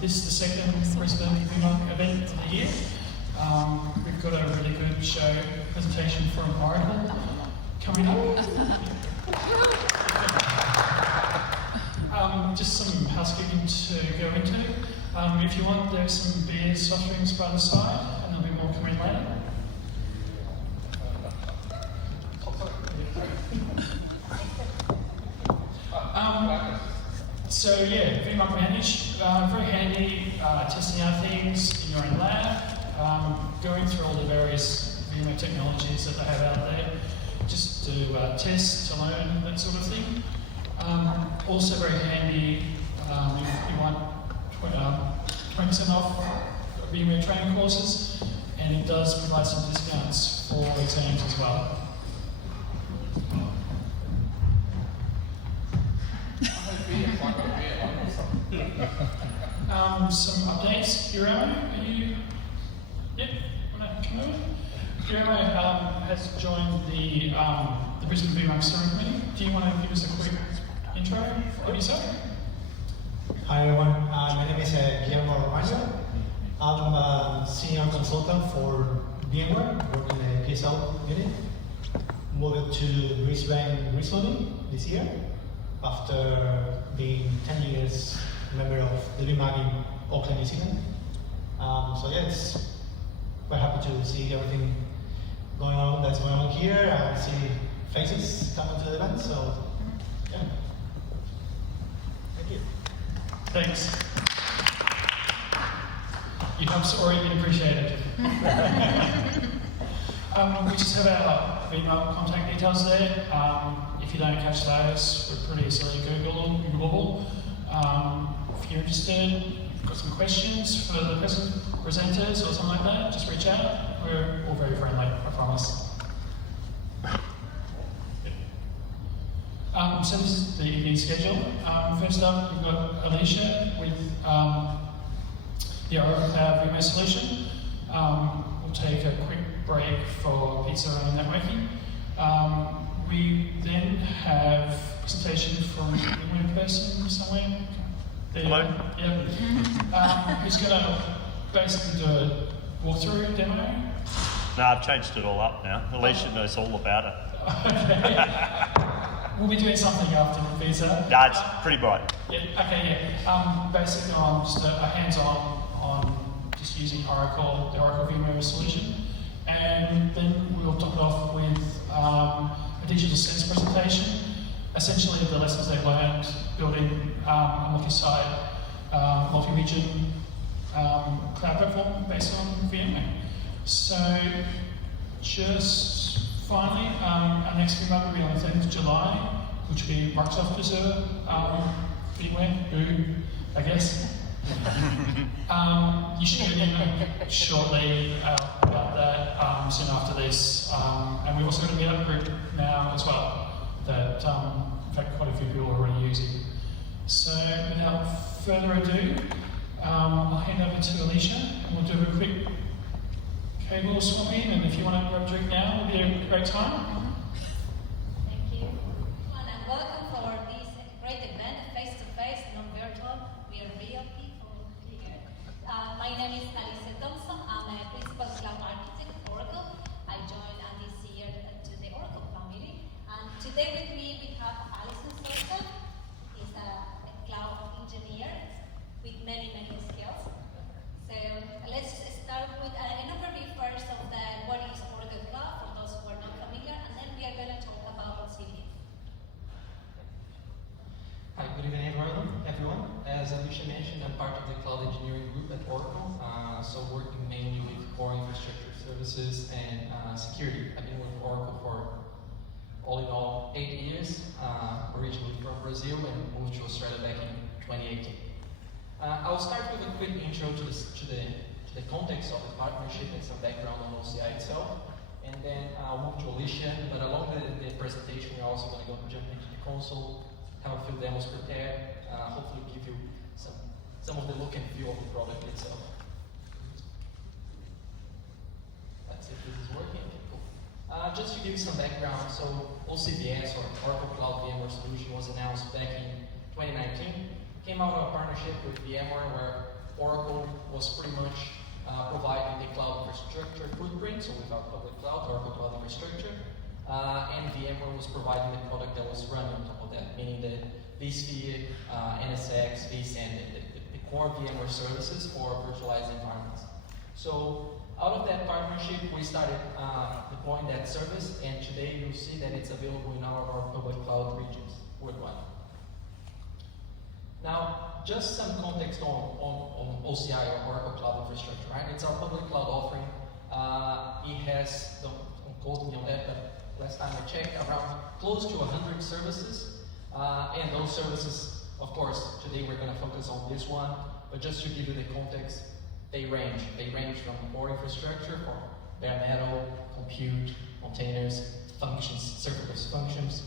this is the second Brisbane VMUG event of the year. We've got a really good show presentation from Oracle coming up. Just some housekeeping to go into. If you want, there's some beer, soft drinks by the side, and there'll be more coming later. So yeah, VMware Manage, very handy, testing out things in your own lab, going through all the various VMware technologies that they have out there, just to test, to learn, that sort of thing. Also very handy if you want 20% off VMware training courses, and it does provide some discounts for exams as well. Some updates. Guillermo, are you? Yep, want to come over? Guillermo has joined the Brisbane VMUG Steering Committee. Do you want to give us a quick intro of yourself? Hi everyone, my name is Guillermo Ramallo. I'm a senior consultant for VMware, working in the PSL unit. Moved to Brisbane recently, this year, after being 10 years member of the VMUG in Auckland, New Zealand. So yeah, it's quite happy to see everything that's going on here, and see faces coming to the event, so yeah. Thank you. Thanks. Your help's already been appreciated. We just have our VMUG contact details there. If you don't catch those, we're pretty easily Googleable. If you're interested, got some questions for the presenters or something like that, just reach out. We're all very friendly, I promise. So this is the evening schedule. First up, we've got Alicia with the Oracle Cloud VMware solution. We'll take a quick break for pizza and networking. We then have a presentation from a VMware person somewhere. Hello. Yep. Who's going to basically do a walkthrough demo? No, I've changed it all up now. Alicia knows all about it. Okay. We'll be doing something after the pizza. No, it's pretty bright. Yeah. Okay. Yeah. Basically, on just a hands-on on just using Oracle, the Oracle VMware solution, and then we'll top it off with a digital sense presentation. Essentially, the lessons they've learned building a multi-site, multi-region cloud platform based on VMware. So, just finally, our next VMUG will be on the 10th of July, which will be Microsoft Azure, VMware, I guess. You should get an email shortly about that soon after this. And we've also got a meetup group now as well that, in fact, quite a few people are already using. So, without further ado, I'll hand over to Alicia, and we'll do a quick cable swapping, and if you want to grab a drink now, it'll be a great time. Thank you. And welcome for this great event, face-to-face, not virtual. We are real people here. My name is Alicia Thompson. I'm a principal cloud architect at Oracle. I joined this year to the Oracle family. And today with me we have Alysson Souza. He's a cloud engineer with many skills. So let's start with an overview first of what is Oracle Cloud for those who are not familiar, and then we are going to talk about CVS. Hi, good evening everyone. As Alicia mentioned, I'm part of the cloud engineering group at Oracle, so working mainly with core infrastructure services and security. I've been with Oracle for all in all 8 years, originally from Brazil and moved to Australia back in 2018. I'll start with a quick intro to the context of the partnership and some background on OCI itself, and then I'll move to Alicia. But along the presentation, we're also going to jump into the console, have a few demos prepared, hopefully give you some of the look and feel of the product itself. Let's see if this is working. Cool. Just to give you some background, so OCVS, or Oracle Cloud VMware Solution, was announced back in 2019. came out of a partnership with VMware where Oracle was pretty much providing the cloud infrastructure footprint, so without public cloud, Oracle Cloud Infrastructure, and VMware was providing the product that was running on top of that, meaning the vSphere, NSX, vSAN, the core VMware services for virtualized environments. So out of that partnership, we started deploying that service, and today you'll see that it's available in all of our public cloud regions worldwide. Now, just some context on OCI, or Oracle Cloud Infrastructure, right? It's our public cloud offering. It has, don't quote me on that, but last time I checked, around close to 100 services. And those services, of course, today we're going to focus on this one, but just to give you the context, they range. They range from core infrastructure for bare metal, compute, containers, functions, serverless functions,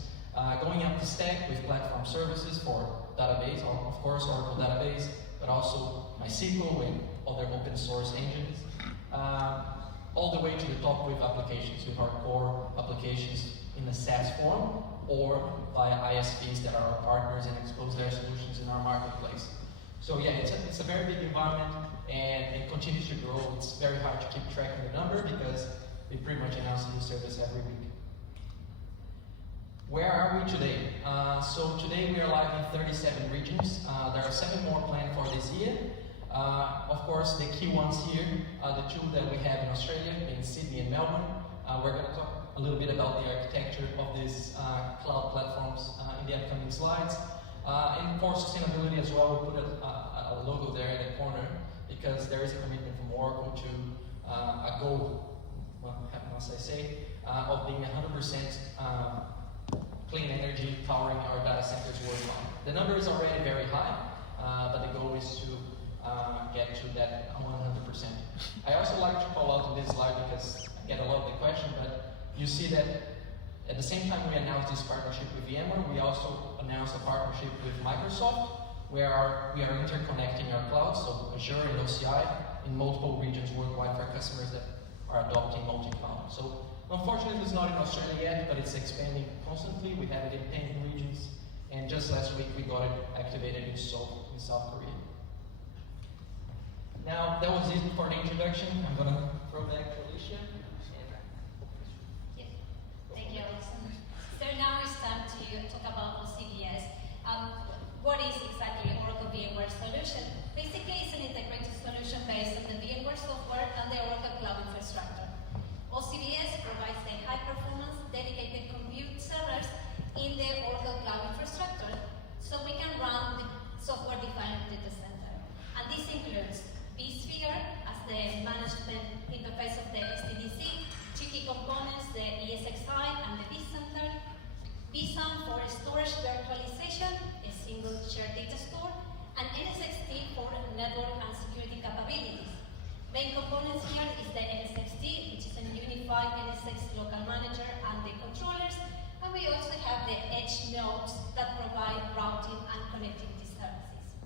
going up the stack with platform services for database, or of course Oracle database, but also MySQL and other open source engines, all the way to the top with applications, with our core applications in a SaaS form, or via ISPs that are our partners and expose their solutions in our marketplace. So yeah, it's a very big environment, and it continues to grow. It's very hard to keep track of the number because we pretty much announce a new service every week. Where are we today? So today we are live in 37 regions. There are 7 more planned for this year. Of course, the key ones here are the 2 that we have in Australia, in Sydney and Melbourne. We're going to talk a little bit about the architecture of these cloud platforms in the upcoming slides. And for sustainability as well, we put a logo there in the corner because there is a commitment from Oracle to a goal, well, must I say, of being 100% clean energy powering our data centers worldwide. The number is already very high, but the goal is to get to that 100%. I also like to call out on this slide because I get a lot of the question, but you see that at the same time we announced this partnership with VMware, we also announced a partnership with Microsoft, where we are interconnecting our clouds, so Azure and OCI, in multiple regions worldwide for customers that are adopting multi-cloud. So unfortunately it's not in Australia yet, but it's expanding constantly. We have it in 10 regions, and just last week we got it activated in South Korea. Now, that was it for the introduction. I'm going to throw back to Alicia. Yes. Thank you, Alysson. So now it's time to talk about OCVS. What is exactly Oracle VMware solution? Basically, it's an integrated solution based on the VMware software and the Oracle Cloud Infrastructure. OCVS provides a high-performance, dedicated compute servers in the Oracle Cloud Infrastructure, so we can run the software-defined data center. And this includes vSphere as the management interface of the SDDC, 2 key components, the ESXi and the vCenter, vSAN for storage virtualization, a single shared data store, and NSXT for network and security capabilities. Main components here is the NSXT, which is a unified NSX local manager and the controllers, and we also have the edge nodes that provide routing and connectivity services.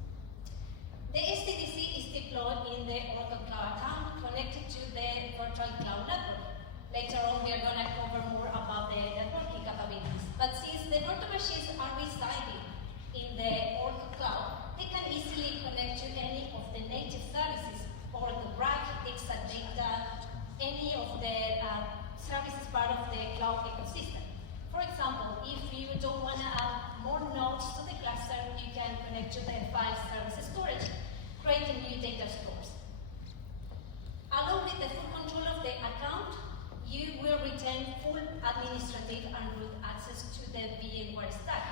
The SDDC is deployed in the Oracle Cloud account connected to the virtual cloud network. Later on, we are going to cover more about the networking capabilities. But since the virtual machines are residing in the Oracle Cloud, they can easily connect to any of the native services, Oracle RAC, Exadata, any of the services part of the cloud ecosystem. For example, if you don't want to add more nodes to the cluster, you can connect to the file services storage, creating new data stores. Along with the full control of the account, you will retain full administrative and root access to the VMware stack.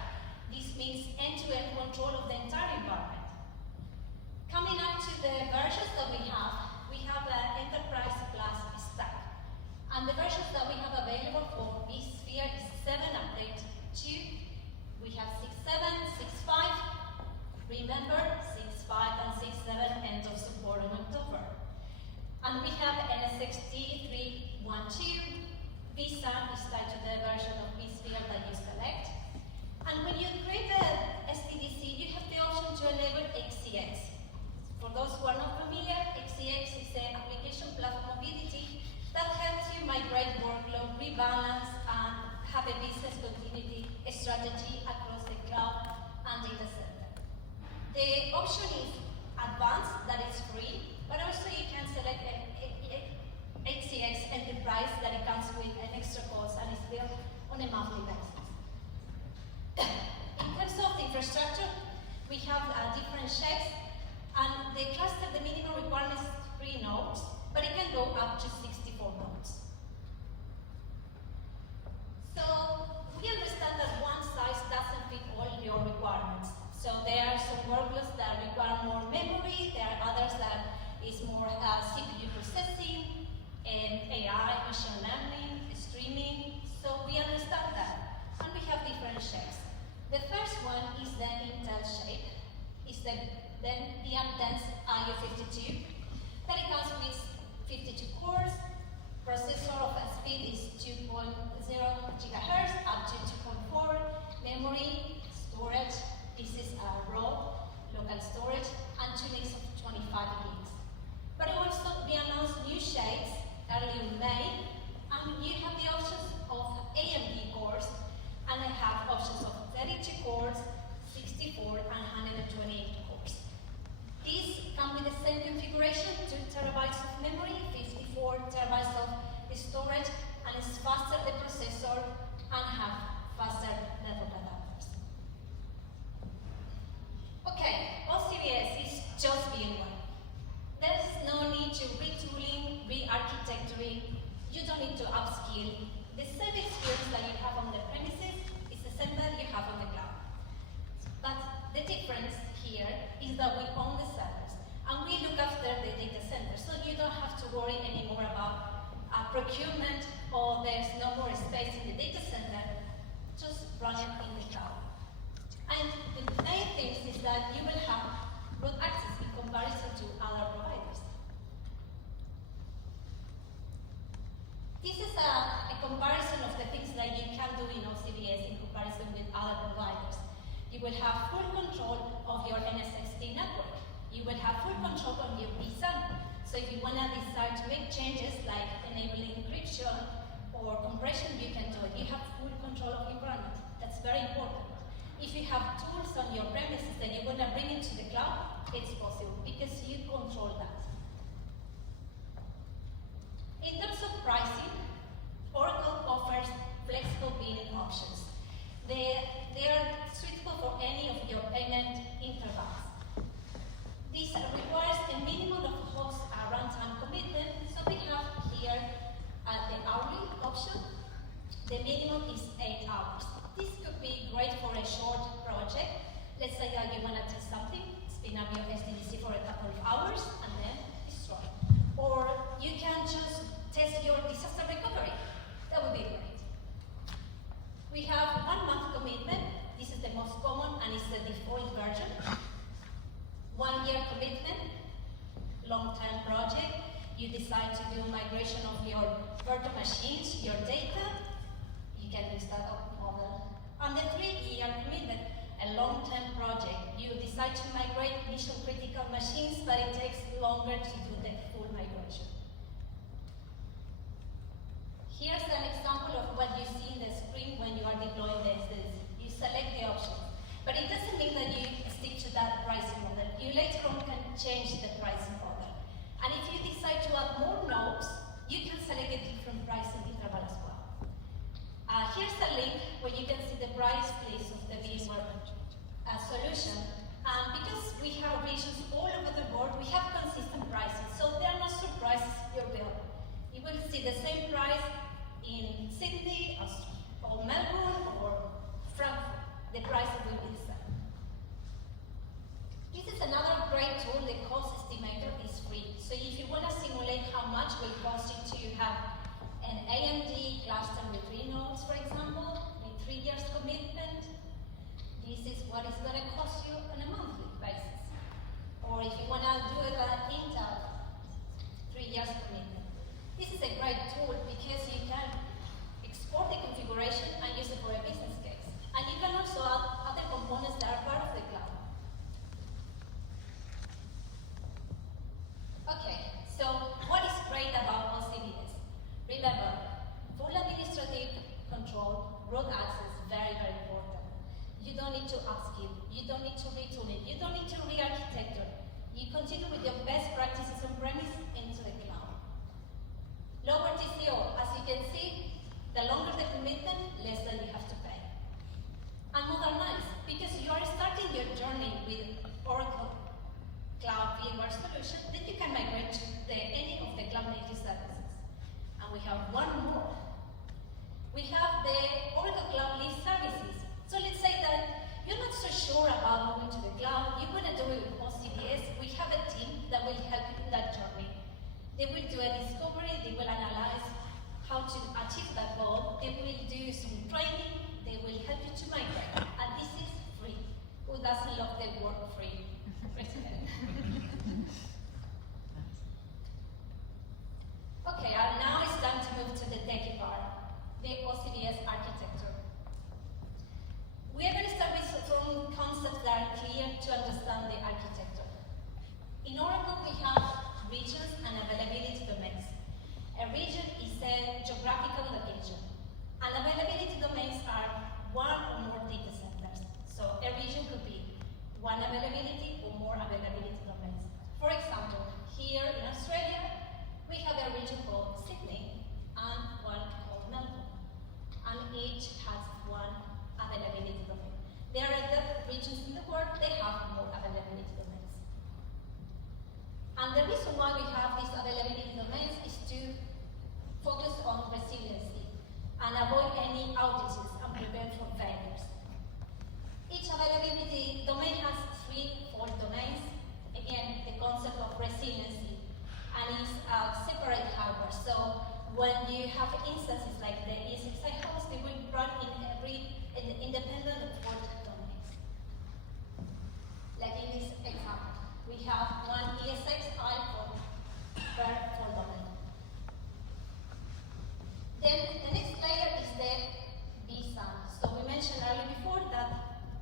This means end-to-end control of the entire environment. Coming up to the versions that we have an Enterprise Plus stack. And the versions that we have available for vSphere is 7 update 2. We have 6.7, 6.5. Remember, 6.5 and 6.7 end of support in October. And we have NSXT 3.1.2. vSAN is tied to the version of vSphere that you select. And when you create the SDDC, you have the option to enable XCX. For those who are not familiar, XCX is an application platform mobility that helps you migrate workload, rebalance, and have a business continuity strategy across the cloud and data center. The option is advanced, that is free, but also you can select HCX Enterprise that it comes with an extra cost and is built on a monthly basis. In terms of the infrastructure, we have different shapes, and the cluster, the minimum requirement is 3 nodes, but it can go up to 64 nodes. So we understand that one size doesn't fit all your requirements. So there are some workloads that require more memory, there are others that is more CPU processing, and AI, machine learning, streaming. So we understand that, and we have different shapes. The first one is the Intel shape. It's the VM-dense IO52. That it comes with 52 cores. Processor of speed is 2.0 gigahertz up to 2.4. Memory, storage, this is raw, local storage, and 2 mix of 25 gigs. But also we announced new shapes early in May, and you have the options of AMD cores, and I have options of 32 cores, 64, and 128 cores. These come with the same configuration, 2 terabytes of memory, 54 terabytes of storage, and it's faster the processor and have faster network adapters. Okay, OCVS is just VMware. There's no need to retooling, re-architecturing. You don't need to upskill. The same experience that you have on the premises is the same that you have on the cloud. But the difference here is that we own the servers and we look after the data center, so you don't have to worry anymore about procurement or there's no more space in the data center. Just run it in the cloud. And the main thing is that you will have root access in comparison to other providers. This is a comparison of the things that you can do in OCVS in comparison with other providers. You will have full control of your NSXT network. You will have full control on your vSAN. So if you want to decide to make changes like enabling encryption or compression, you can do it. You have full control of your environment. That's very important. If you have tools on your premises that you want to bring into the cloud, it's possible because you control that. In terms of pricing, Oracle offers flexible billing options. They are suitable for any of your payment intervals. This requires a minimum of host runtime commitment, so we have here the hourly option. The minimum is 8 hours. This could be great for a short project. Let's say that you want to test something, spin up your SDDC for a couple of hours, and then destroy. Or you can just test your disaster recovery. That would be great. We have 1 month commitment. This is the most common and it's the default version. 1 year commitment, long-term project. You decide to do migration of your virtual machines, your data. You can use that model. And the 3-year commitment, a long-term project. You decide to migrate mission-critical machines, but it takes longer to do the full migration. Here's an example of what you see in the screen when you are deploying the SDDC. You select the option, but it doesn't mean that you stick to that pricing model. You later on can change the pricing model. And if you decide to add more nodes, you can select a different pricing interval as well. Here's a link where you can see the price list of the VMware solution. Because we have regions all over the world, we have consistent pricing. So there are no surprises in your bill. You will see the same price in Sydney, or Melbourne, or Frankfurt. The price will be the same. This is another great tool, the cost estimator is free. So if you want to simulate how much will cost you to have an AMD cluster with 3 nodes, for example, with 3 years commitment, this is what it's going to cost you on a monthly basis. Or if you want to do it at Intel, 3 years commitment. This is a great tool because you can export the configuration and use it for a business case. And you can also add other components that are part of the cloud. Okay, so what is great about OCVS? Remember, full administrative the Oracle Cloud Leaf Services. So let's say that you're not so sure about moving to the cloud, you want to do it with OCBS, we have a team that will help you in that journey. They will do a discovery, they will analyze how to achieve that goal, they will do some training, they will help you to migrate. And this is free. Who doesn't love the word free? President. Okay, and now it's time to move to the techie part, the OCBS architecture. We are going to start with some concepts that are clear to understand the architecture. In Oracle, we have regions and availability domains. A region is a geographical location, and availability domains are one or more data centers. So a region could be one availability or more availability domains. For example, here in Australia, we have a region called Sydney and one called Melbourne, and each has one availability domain. There are other regions in the world, they have more availability domains. And the reason why we have these availability domains is to focus on resiliency and avoid any outages and prevent from failures. Each availability domain has 3 fault domains. Again, the concept of resiliency, and it's separate hardware. So when you have instances like the ESXi host, they will run in every independent fault domains. Like in this example, we have one ESXi fault per fault domain. Then the next layer is the vSAN. So we mentioned earlier before that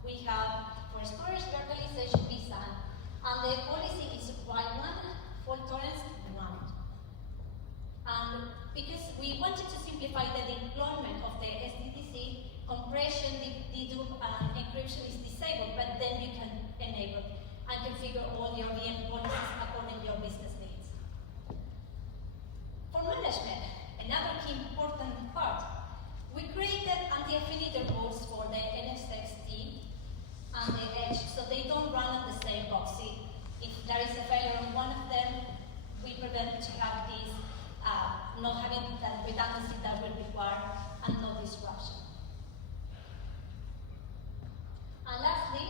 we have for storage virtualization vSAN, and the policy is write 1, fault tolerance 1. And because we wanted to simplify the deployment of the SDDC, compression, dedupe, and encryption is disabled, but then you can enable and configure all your VM policies according to your business needs. For management, another key important part, we created anti-affinity rules for the NSXT and the Edge, so they don't run on the same proxy. If there is a failure on one of them, we prevent to have these not having that redundancy that will require and no disruption. And lastly,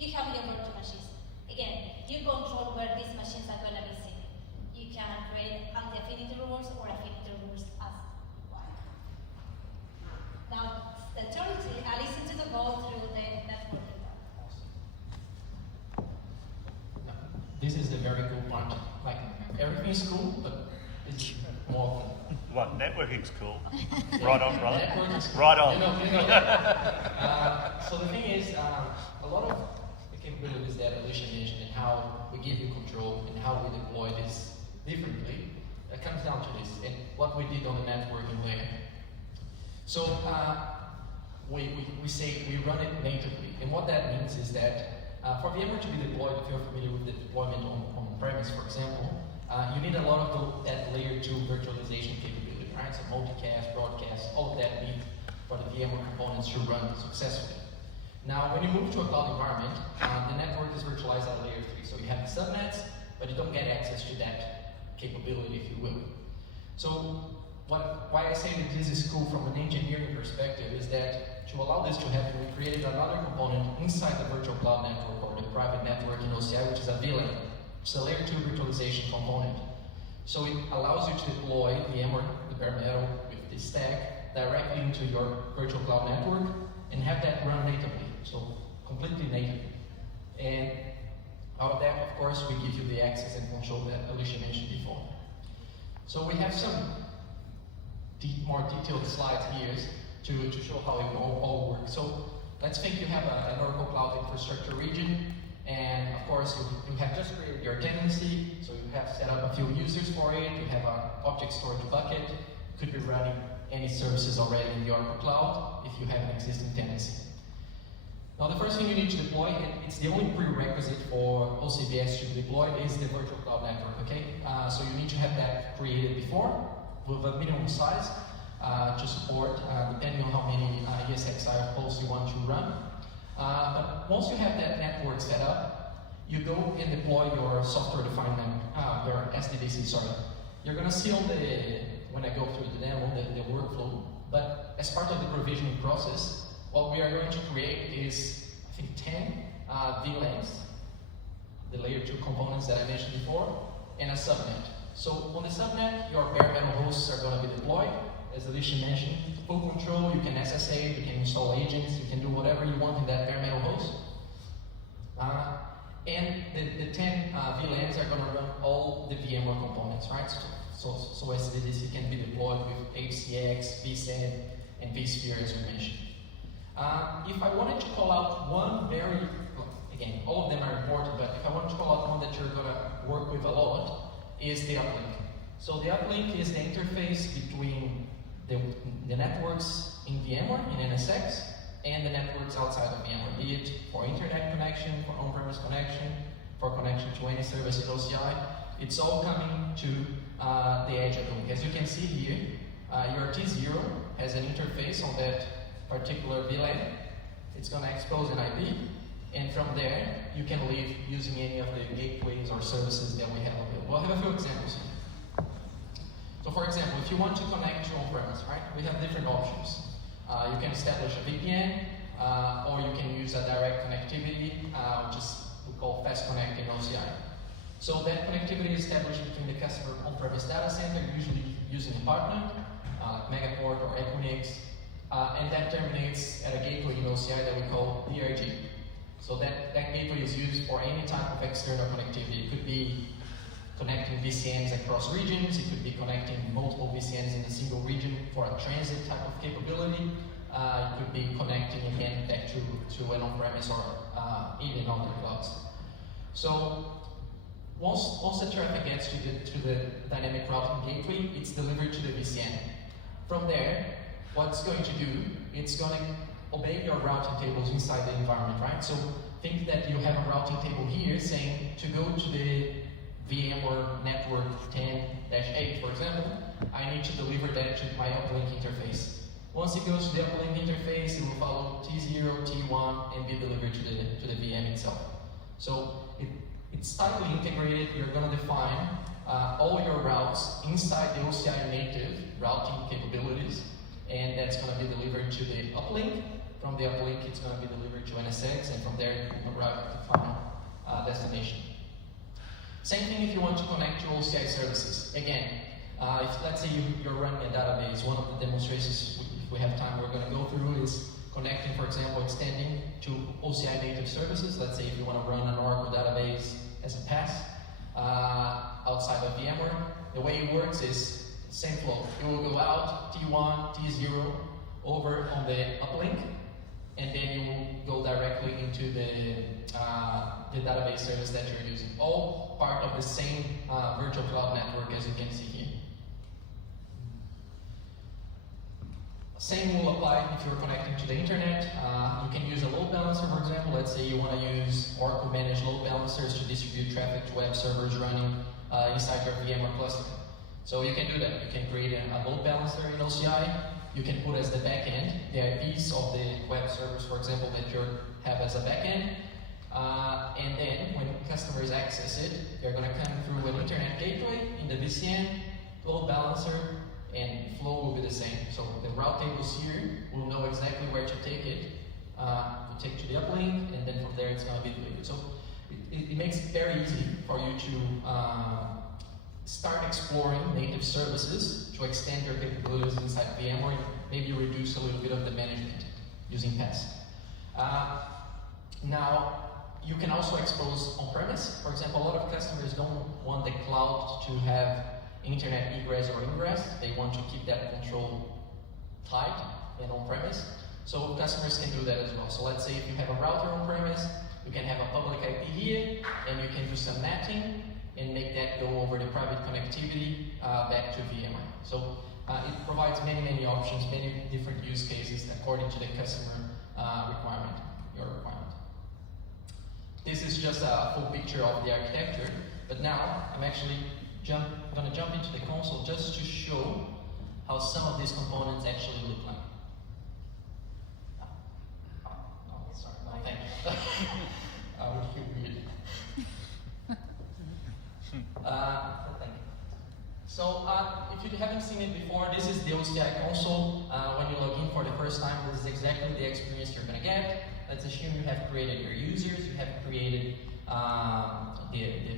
you have your virtual machines. Again, you control where these machines are going to be sitting. You can create anti-affinity rules or affinity rules as required. Now, the turn to Alysson to go through the networking part. This is the very cool part. Like, everything is cool, but it's more fun. What, networking's cool? Right on, brother. Networking's cool. Right on. You know that. So the thing is, a lot of the capabilities that Alicia mentioned and how we give you control and how we deploy this differently, it comes down to this and what we did on the networking layer. So we say we run it natively, and what that means is that for VMware to be deployed, if you're familiar with the deployment on-premise, for example, you need a lot of that layer 2 virtualization capability, right? So multicast, broadcast, all of that need for the VMware components to run successfully. Now, when you move to a cloud environment, the network is virtualized at layer 3. So you have the subnets, but you don't get access to that capability, if you will. So why I say that this is cool from an engineering perspective is that to allow this to happen, we created another component inside the virtual cloud network or the private network in OCI, which is a VLAN. It's a layer 2 virtualization component. So it allows you to deploy VMware, the bare metal with this stack directly into your virtual cloud network and have that run natively, so completely native. And out of that, of course, we give you the access and control that Alicia mentioned before. So we have some more detailed slides here to show how it all works. So let's think you have an Oracle Cloud Infrastructure region, and of course you have just created your tenancy, so you have set up a few users for it, you have an object storage bucket, you could be running any services already in the Oracle Cloud if you have an existing tenancy. Now the first thing you need to deploy, and it's the only prerequisite for OCBS to be deployed, is the virtual cloud network, okay? So you need to have that created before with a minimum size to support, depending on how many ESXi hosts you want to run. But once you have that network set up, you go and deploy your software-defined your SDDC, sorry. You're gonna see on the, when I go through the demo, the workflow, but as part of the provisioning process, what we are going to create is, I think, 10 VLANs, the layer 2 components that I mentioned before, and a subnet. So on the subnet, your bare metal hosts are going to be deployed. As Alicia mentioned, full control, you can SSH, you can install agents, you can do whatever you want in that bare metal host. And the 10 VLANs are going to run all the VMware components, right? So SDDC can be deployed with HCX, vSAN, and vSphere, as we mentioned. If I wanted to call out one very, again, all of them are important, but if I wanted to call out one that you're going to work with a lot, is the uplink. So the uplink is the interface between the networks in VMware, in NSX, and the networks outside of VMware, be it for internet connection, for on-premise connection, for connection to any service in OCI. It's all coming to the edge of the link. As you can see here, your T0 has an interface on that particular VLAN. It's going to expose an IP, and from there, you can live using any of the gateways or services that we have available. I'll have a few examples here. So for example, if you want to connect to on-premise, right, we have different options. You can establish a VPN, or you can use a direct connectivity, which is we call fast connect in OCI. So that connectivity is established between the customer on-premise data center, usually using a partner, Megaport or Equinix, and that terminates at a gateway in OCI that we call DRG. So that gateway is used for any type of external connectivity. It could be connecting VCNs across regions, it could be connecting multiple VCNs in a single region for a transit type of capability, it could be connecting again back to an on-premise or even other clouds. So once the traffic gets to the dynamic routing gateway, it's delivered to the VCN. From there, what it's going to do, it's going to obey your routing tables inside the environment, right? So think that you have a routing table here saying to go to the VMware network 10-8, for example, I need to deliver that to my uplink interface. Once it goes to the uplink interface, it will follow T0, T1, and be delivered to the VM itself. So it's tightly integrated. You're going to define all your routes inside the OCI native routing capabilities, and that's going to be delivered to the uplink. From the uplink, it's going to be delivered to NSX, and from there, you can route to the final destination. Same thing if you want to connect to OCI services. Again, if let's say you're running a database, one of the demonstrations, if we have time, we're going to go through is connecting, for example, extending to OCI native services. Let's say if you want to run an Oracle database as a PaaS outside of VMware, the way it works is same flow. It will go out T1, T0 over on the uplink, and then you will go directly into the database service that you're using. All part of the same virtual cloud network, as you can see here. Same will apply if you're connecting to the internet. You can use a load balancer, for example. Let's say you want to use Oracle managed load balancers to distribute traffic to web servers running inside your VMware cluster. So you can do that. You can create a load balancer in OCI. You can put as the backend the IPs of the web servers, for example, that you have as a backend. And then when customers access it, they're going to come through an internet gateway in the VCN, load balancer, and flow will be the same. So the route tables here will know exactly where to take it, to take to the uplink, and then from there it's going to be delivered. So it makes it very easy for you to start exploring native services to extend your capabilities inside VMware, maybe reduce a little bit of the management using PaaS. Now, you can also expose on-premise. For example, a lot of customers don't want the cloud to have internet egress or ingress. They want to keep that control tight and on-premise. So customers can do that as well. So let's say if you have a router on-premise, you can have a public IP here, and you can do some matching and make that go over the private connectivity back to VMware. So it provides many options, many different use cases according to the customer requirement, your requirement. This is just a full picture of the architecture, but now I'm actually going to jump into the console just to show how some of these components actually look like. Sorry, no, thank you. I would feel weird. Thank you. So if you haven't seen it before, this is the OCI console. When you log in, first time, this is exactly the experience you're going to get. Let's assume you have created your users, you have created the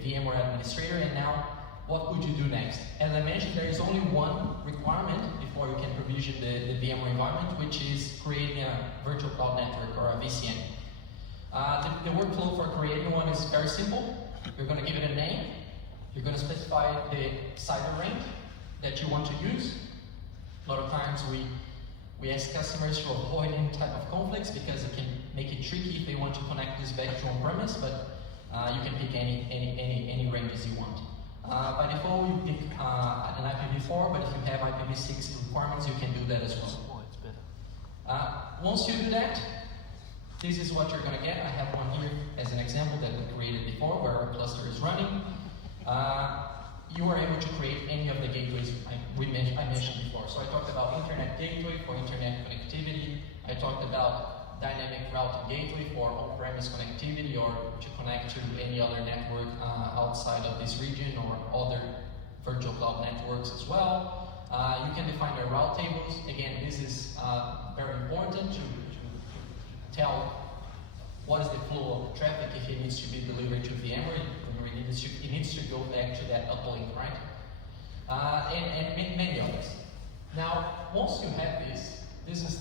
VMware administrator, and now what would you do next? As I mentioned, there is only one requirement before you can provision the VMware environment, which is creating a virtual cloud network or a VCN. The workflow for creating one is very simple. You're going to give it a name. You're going to specify the cyber range that you want to use. A lot of times we ask customers to avoid any type of conflicts because it can make it tricky if they want to connect this back to on-premise, but you can pick any ranges you want. By default, you pick an IPv4, but if you have IPv6 requirements, you can do that as well. Once you do that, this is what you're going to get. I have one here as an example that we created before, where our cluster is running. You are able to create any of the gateways I mentioned before. So I talked about internet gateway for internet connectivity. I talked about dynamic routing gateway for on-premise connectivity or to connect to any other network outside of this region or other virtual cloud networks as well. You can define your route tables. Again, this is very important to tell what is the flow of traffic if it needs to be delivered to VMware. It needs to go back to that uplink, right? And many others. Now, once you have this is,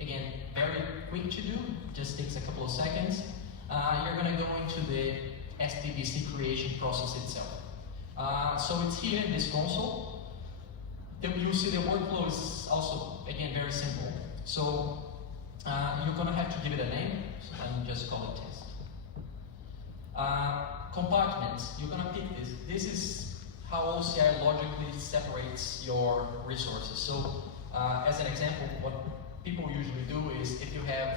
again, very quick to do, just takes a couple of seconds. You're going to go into the SDVC creation process itself. So it's here in this console. You'll see the workflow is also, again, very simple. So you're going to have to give it a name, so let me just call it test. Compartments, you're going to pick this. This is how OCI logically separates your resources. So as an example, what people usually do is if you have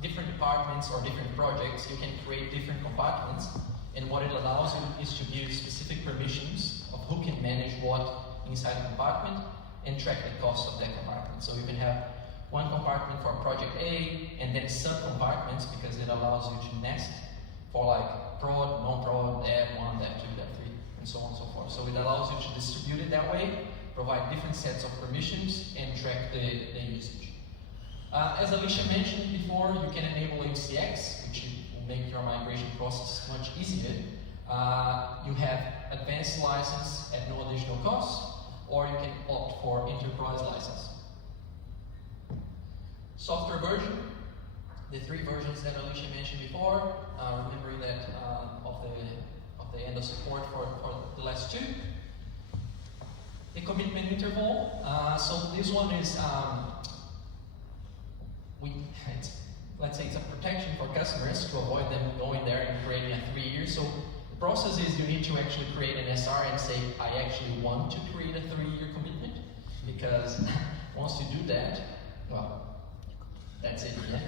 different departments or different projects, you can create different compartments, and what it allows you is to give specific permissions of who can manage what inside the compartment and track the cost of that compartment. So you can have one compartment for project A and then sub-compartments because it allows you to nest for like prod, non-prod, dev 1, dev 2, dev 3, and so on and so forth. So it allows you to distribute it that way, provide different sets of permissions, and track the usage. As Alicia mentioned before, you can enable HCX, which will make your migration process much easier. You have advanced license at no additional cost, or you can opt for enterprise license. Software version, the 3 versions that Alicia mentioned before, remembering that of the end of support for the last 2. The commitment interval, so this one is, let's say it's a protection for customers to avoid them going there and creating a 3 years. So the process is you need to actually create an SR and say, I actually want to create a 3-year commitment, because once you do that, well, that's it, yeah?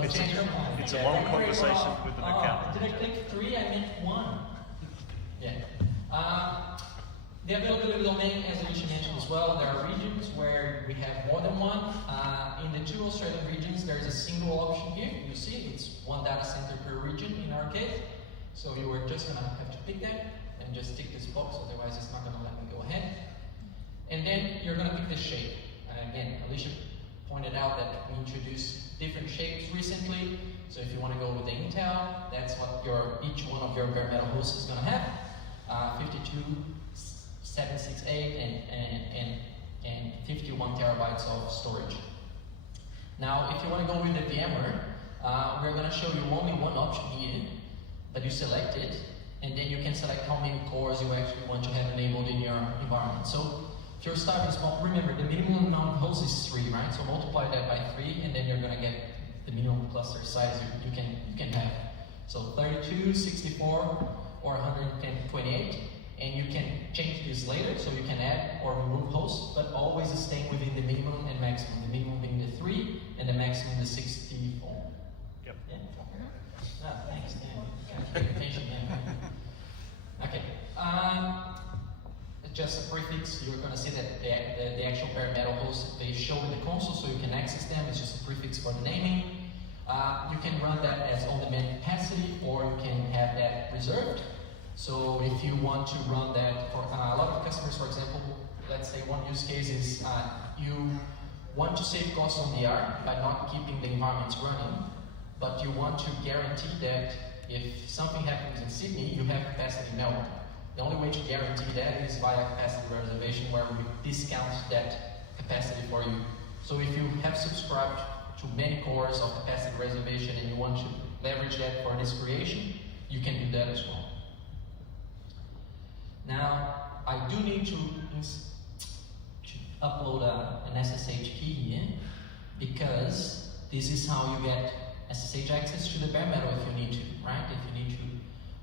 It's a long conversation with an account. Did I click 3? I meant 1. Yeah. The availability domain, as Alicia mentioned as well, there are regions where we have more than one. In the 2 Australian regions, there is a single option here. You see, it's 1 data center per region in our case. So you are just going to have to pick that and just tick this box, otherwise it's not going to let me go ahead. And then you're going to pick the shape. Again, Alicia pointed out that we introduced different shapes recently. So if you want to go with the Intel, that's what each one of your bare metal hosts is going to have. 52768 and 51 terabytes of storage. Now, if you want to go with the VMware, we're going to show you only one option here that you select it, and then you can select how many cores you actually want to have enabled in your environment. So if you're starting small, remember the minimum amount of hosts is 3, right? So multiply that by 3, and then you're going to get the minimum cluster size you can have. So 32, 64, or 128, and you can change this later, so you can add or remove hosts, but always staying within the minimum and maximum. The minimum being the 3, and the maximum the 64. Yep. Yeah. Thanks, Dan. Pay attention, Dan. Okay. Just a prefix, you're going to see that the actual bare metal hosts, they show in the console so you can access them. It's just a prefix for the naming. You can run that as on-demand capacity, or you can have that reserved. So if you want to run that for a lot of customers, for example, let's say one use case is You want to save costs on DR by not keeping the environments running, but you want to guarantee that if something happens in Sydney, you have capacity in Melbourne. The only way to guarantee that is via capacity reservation, where we discount that capacity for you. So if you have subscribed to many cores of capacity reservation and you want to leverage that for this creation, you can do that as well. Now, I do need to upload an SSH key here, because this is how you get SSH access to the bare metal if you need to, right? If you need to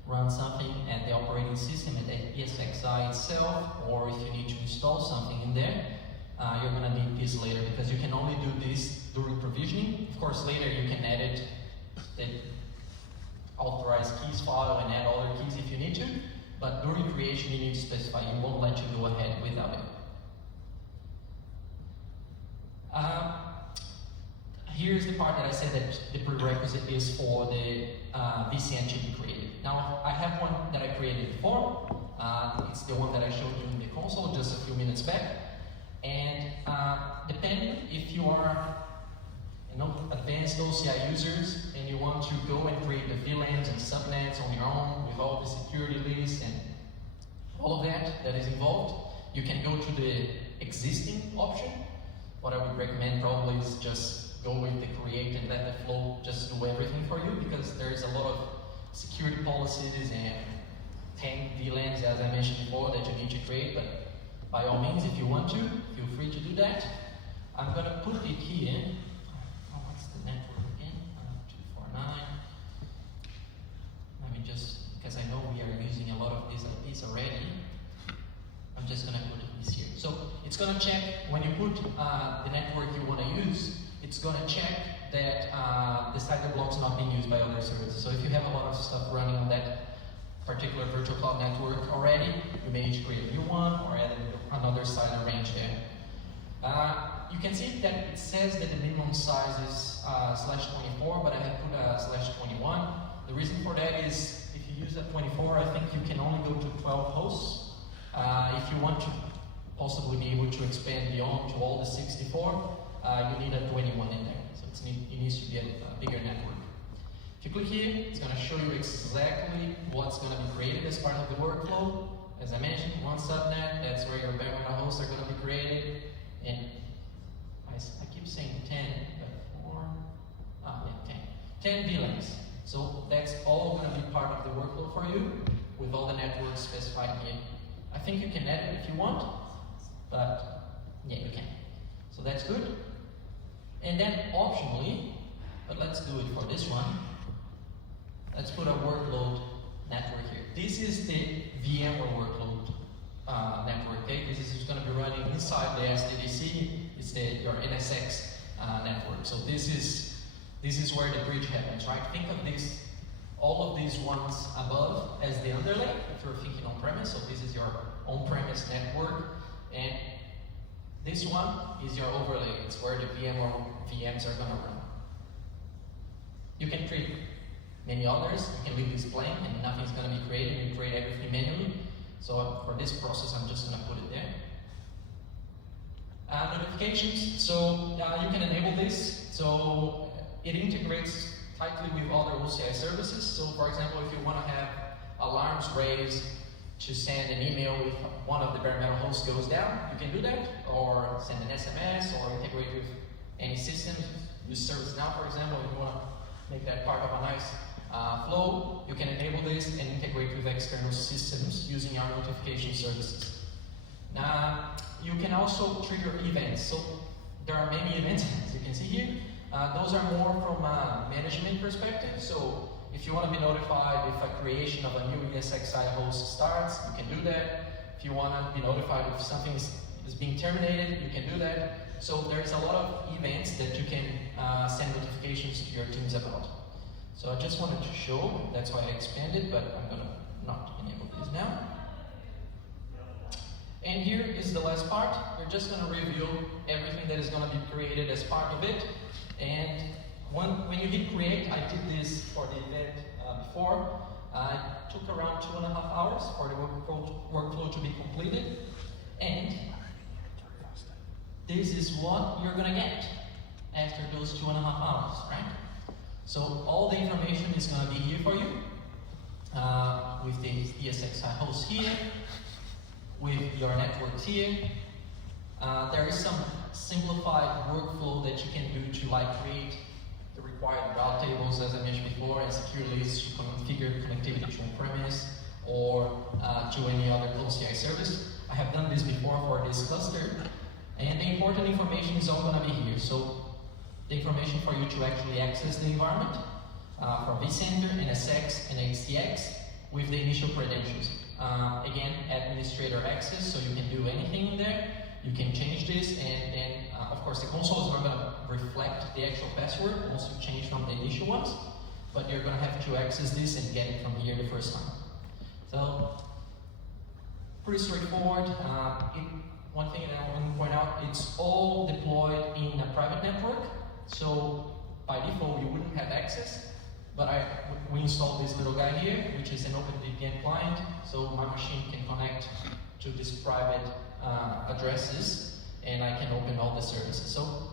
run something at the operating system, at the ESXi itself, or if you need to install something in there, you're going to need this later, because you can only do this during provisioning. Of course, later you can edit the authorized keys file and add other keys if you need to, but during creation you need to specify. It won't let you go ahead without it. Here's the part that I said that the prerequisite is for the VCN to be created. Now, I have one that I created before. It's the one that I showed you in the console just a few minutes back. And depending if you are advanced OCI users and you want to go and create the VLANs and subnets on your own with all the security lists and all of that is involved, you can go to the existing option. What I would recommend probably is just go with the create and let the flow just do everything for you, because there's a lot of security policies and 10 VLANs, as I mentioned before, that you need to create. But by all means, if you want to, feel free to do that. I'm going to put it here. Oh, what's the network again? 249. Let me just, because I know we are using a lot of these IPs already, I'm just going to put this here. So it's going to check when you put the network you want to use, it's going to check that the CIDR block is not being used by other services. So if you have a lot of stuff running on that particular virtual cloud network already, you may need to create a new one or add another CIDR range there. You can see that it says that the minimum size is /24, but I have put /21. The reason for that is if you use a 24, I think you can only go to 12 hosts. If you want to possibly be able to expand beyond to all the 64, you need a 21 in there. So it needs to be a bigger network. If you click here, it's going to show you exactly what's going to be created as part of the workflow. As I mentioned, one subnet, that's where your bare metal hosts are going to be created. And I keep saying 10, but 4, yeah, 10 VLANs. So that's all going to be part of the workflow for you, with all the networks specified here. I think you can add it if you want, but yeah, you can. So that's good. And then optionally, but let's do it for this one, let's put a workload network here. This is the VMware workload network. Okay? This is going to be running inside the SDDC. It's your NSX network. So this is where the bridge happens, right? Think of this, all of these ones above as the underlay if you're thinking on-premise. So this is your on-premise network, and this one is your overlay. It's where the VMware VMs are going to run. You can create many others. You can leave this blank and nothing's going to be created. You create everything manually. So for this process, I'm just going to put it there. Notifications. So you can enable this. So it integrates tightly with other OCI services. So for example, if you want to have alarms raised to send an email if one of the bare metal hosts goes down, you can do that, or send an SMS, or integrate with any system. Use ServiceNow, for example, if you want to make that part of a nice flow, you can enable this and integrate with external systems using our notification services. Now, you can also trigger events. So there are many events, as you can see here. Those are more from a management perspective. So if you want to be notified if a creation of a new ESXi host starts, you can do that. If you want to be notified if something is being terminated, you can do that. So there's a lot of events that you can send notifications to your teams about. So I just wanted to show, that's why I expanded, but I'm going to not enable this now. And here is the last part. We're just going to review everything that is going to be created as part of it. And when you hit create, I did this for the event before. It took around 2.5 hours for the workflow to be completed. And this is what you're gonna get after those 2.5 hours, right? So all the information is gonna be here for you, with the ESXi host here, with your networks here. There is some simplified workflow that you can do to create the required route tables, as I mentioned before, and secure lists to configure connectivity to on-premise or to any other OCI service. I have done this before for this cluster, and the important information is all going to be here. So the information for you to actually access the environment from vCenter, NSX, and XDX with the initial credentials. Again, administrator access, so you can do anything in there. You can change this, and of course the console is not going to reflect the actual password once you change from the initial ones, but you're going to have to access this and get it from here the first time. So, pretty straightforward. One thing that I want to point out, it's all deployed in a private network, so by default you wouldn't have access, but we installed this little guy here, which is an OpenVPN client, so my machine can connect to this private addresses, and I can open all the services. So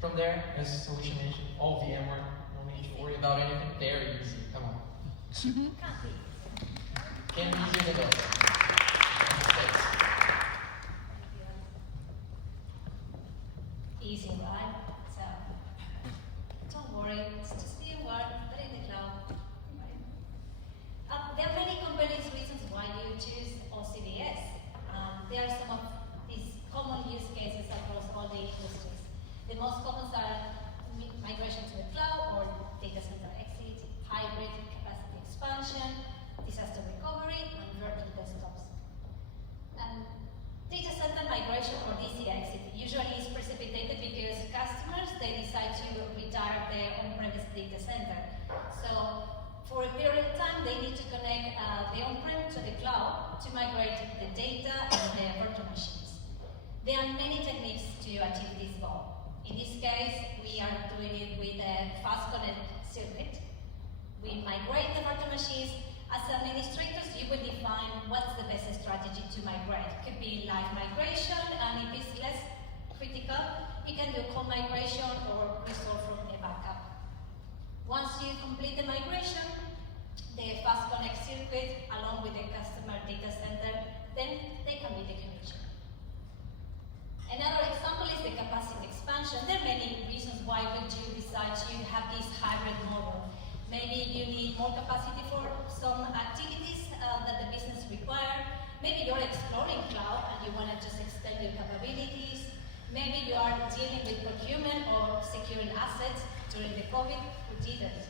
from there, as Alicia mentioned, all VMware, no need to worry about anything. Very easy. Come on. Can't be easier than that. Easy, right? So don't worry, it's just VMware, but in the cloud. There are many compelling reasons why you choose OCDS. There are some of these common use cases across all the industries. The most common are migration to the cloud or data center exit, hybrid capacity expansion, disaster recovery, and virtual desktops. Data center migration or DC exit usually is precipitated because customers, they decide to retire their on-premise data center. So for a period of time, they need to connect the on-prem to the cloud to migrate the data and the virtual machines. There are many techniques to achieve this goal. In this case, we are doing it with a fast connect circuit. We migrate the virtual machines. As administrators, you will define what's the best strategy to migrate. It could be live migration, and if it's less critical, you can do cold migration or restore from a backup. Once you complete the migration, the fast connect circuit, along with the customer data center, then they can be decommissioned. Another example is the capacity expansion. There are many reasons why would you decide to have this hybrid model. Maybe you need more capacity for some activities that the business require. Maybe you're exploring cloud and you want to just extend your capabilities. Maybe you are dealing with procurement or securing assets during the COVID, who didn't.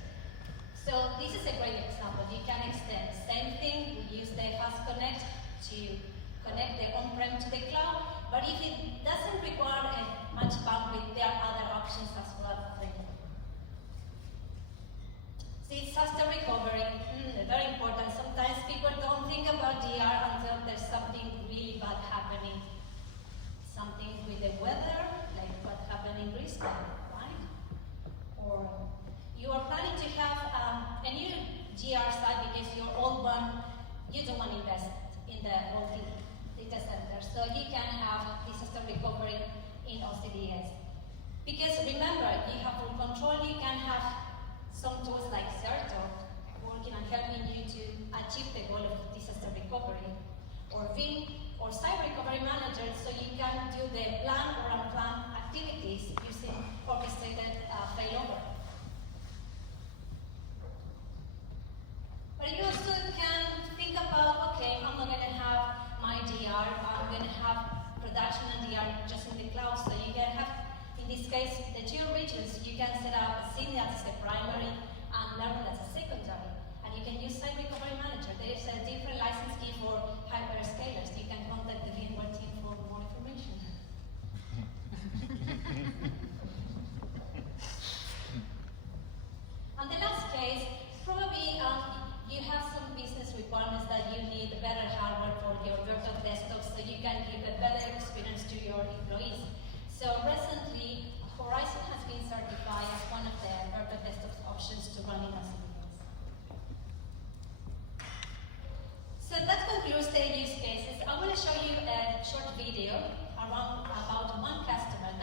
So this is a great example. You can extend the same thing. We use the fast connect to connect the on-prem to the cloud, but if it doesn't require much bandwidth, there are other options as well available. Disaster recovery, very important. Sometimes people don't think about DR until there's something really bad happening. Something with the weather, like what happened in Brisbane, right? Or you are planning to have a new GR site because your old one, you don't want to invest in the old data center. So you can have disaster recovery in OCDS. Because remember, you have full control, you can have some tools like Certo working and helping you to achieve the goal of disaster recovery, or Vim or Site Recovery Manager, so you can do the planned or unplanned activities using orchestrated failover. But you also can think about, okay, I'm not going to have my DR, I'm going to have production and DR just in the cloud, so you can have, in this case, the two regions. You can set up Senior as a primary and Learn as a secondary. And you can use Site Recovery Manager. There is a different license key for hyperscalers. You can contact the VMware team for more information. And the last case, probably you have some business requirements that you need better hardware for your virtual desktop so you can give a better experience to your employees. So recently, Horizon has been certified as one of the virtual desktop options to run in OCDS. So that concludes the use cases. I want to show you a short video about one customer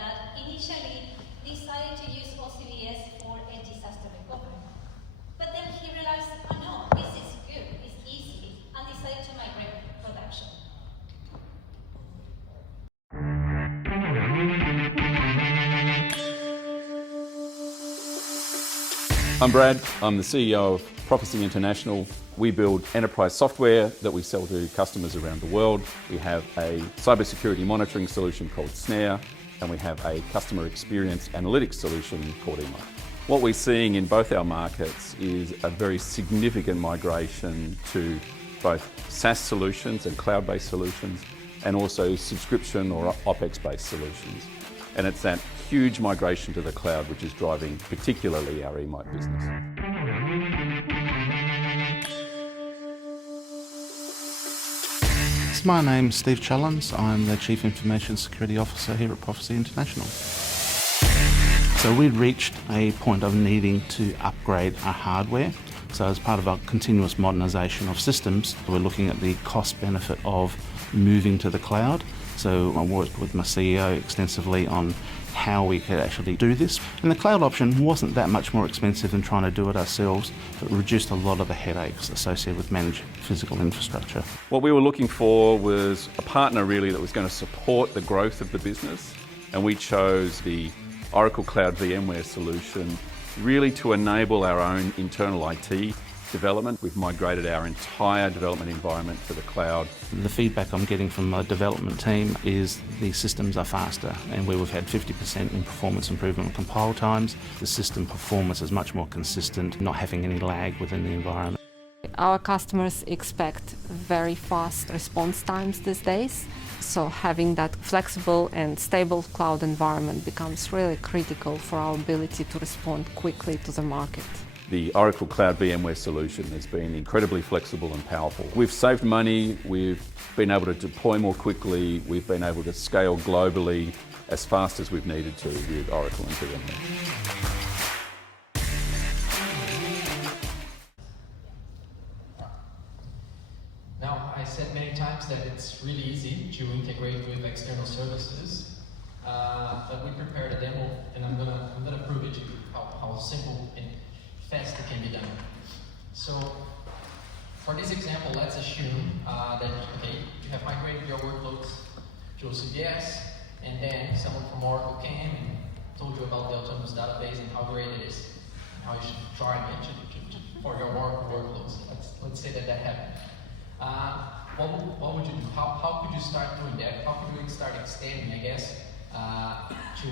I'm Brad. I'm the CEO of Prophecy International. We build enterprise software that we sell to customers around the world. We have a cybersecurity monitoring solution called Snare, and we have a customer experience analytics solution called Emo. What we're seeing in both our markets is a very significant migration to both SaaS solutions and cloud-based solutions, and also subscription or OpEx-based solutions. And it's that huge migration to the cloud which is driving particularly our Emo business. My name's Steve Challens. I'm the Chief Information Security Officer here at Prophecy International. So we'd reached a point of needing to upgrade our hardware. So as part of our continuous modernisation of systems, we're looking at the cost benefit of moving to the cloud. So I worked with my CEO extensively on how we could actually do this. And the cloud option wasn't that much more expensive than trying to do it ourselves, but reduced a lot of the headaches associated with managing physical infrastructure. What we were looking for was a partner really that was going to support the growth of the business, and we chose the Oracle Cloud VMware solution really to enable our own internal IT development. We've migrated our entire development environment to the cloud. The feedback I'm getting from my development team is the systems are faster, and where we've had 50% in performance improvement on compile times, the system performance is much more consistent, not having any lag within the environment. Our customers expect very fast response times these days, so having that flexible and stable cloud environment becomes really critical for our ability to respond quickly to the market. The Oracle Cloud VMware solution has been incredibly flexible and powerful. We've saved money, we've been able to deploy more quickly, we've been able to scale globally as fast as we've needed to with Oracle and VMware. Now, I said many times that it's really easy to integrate with external services, but we prepared a demo, and I'm gonna prove it to you how simple and fast it can be done. So, for this example, let's assume that you have migrated your workloads to OCBS, and then someone from Oracle came and told you about the autonomous database and how great it is, and how you should try it for your Oracle workloads. Let's say that happened. What would you do? How could you start doing that? How could you start extending, I guess, to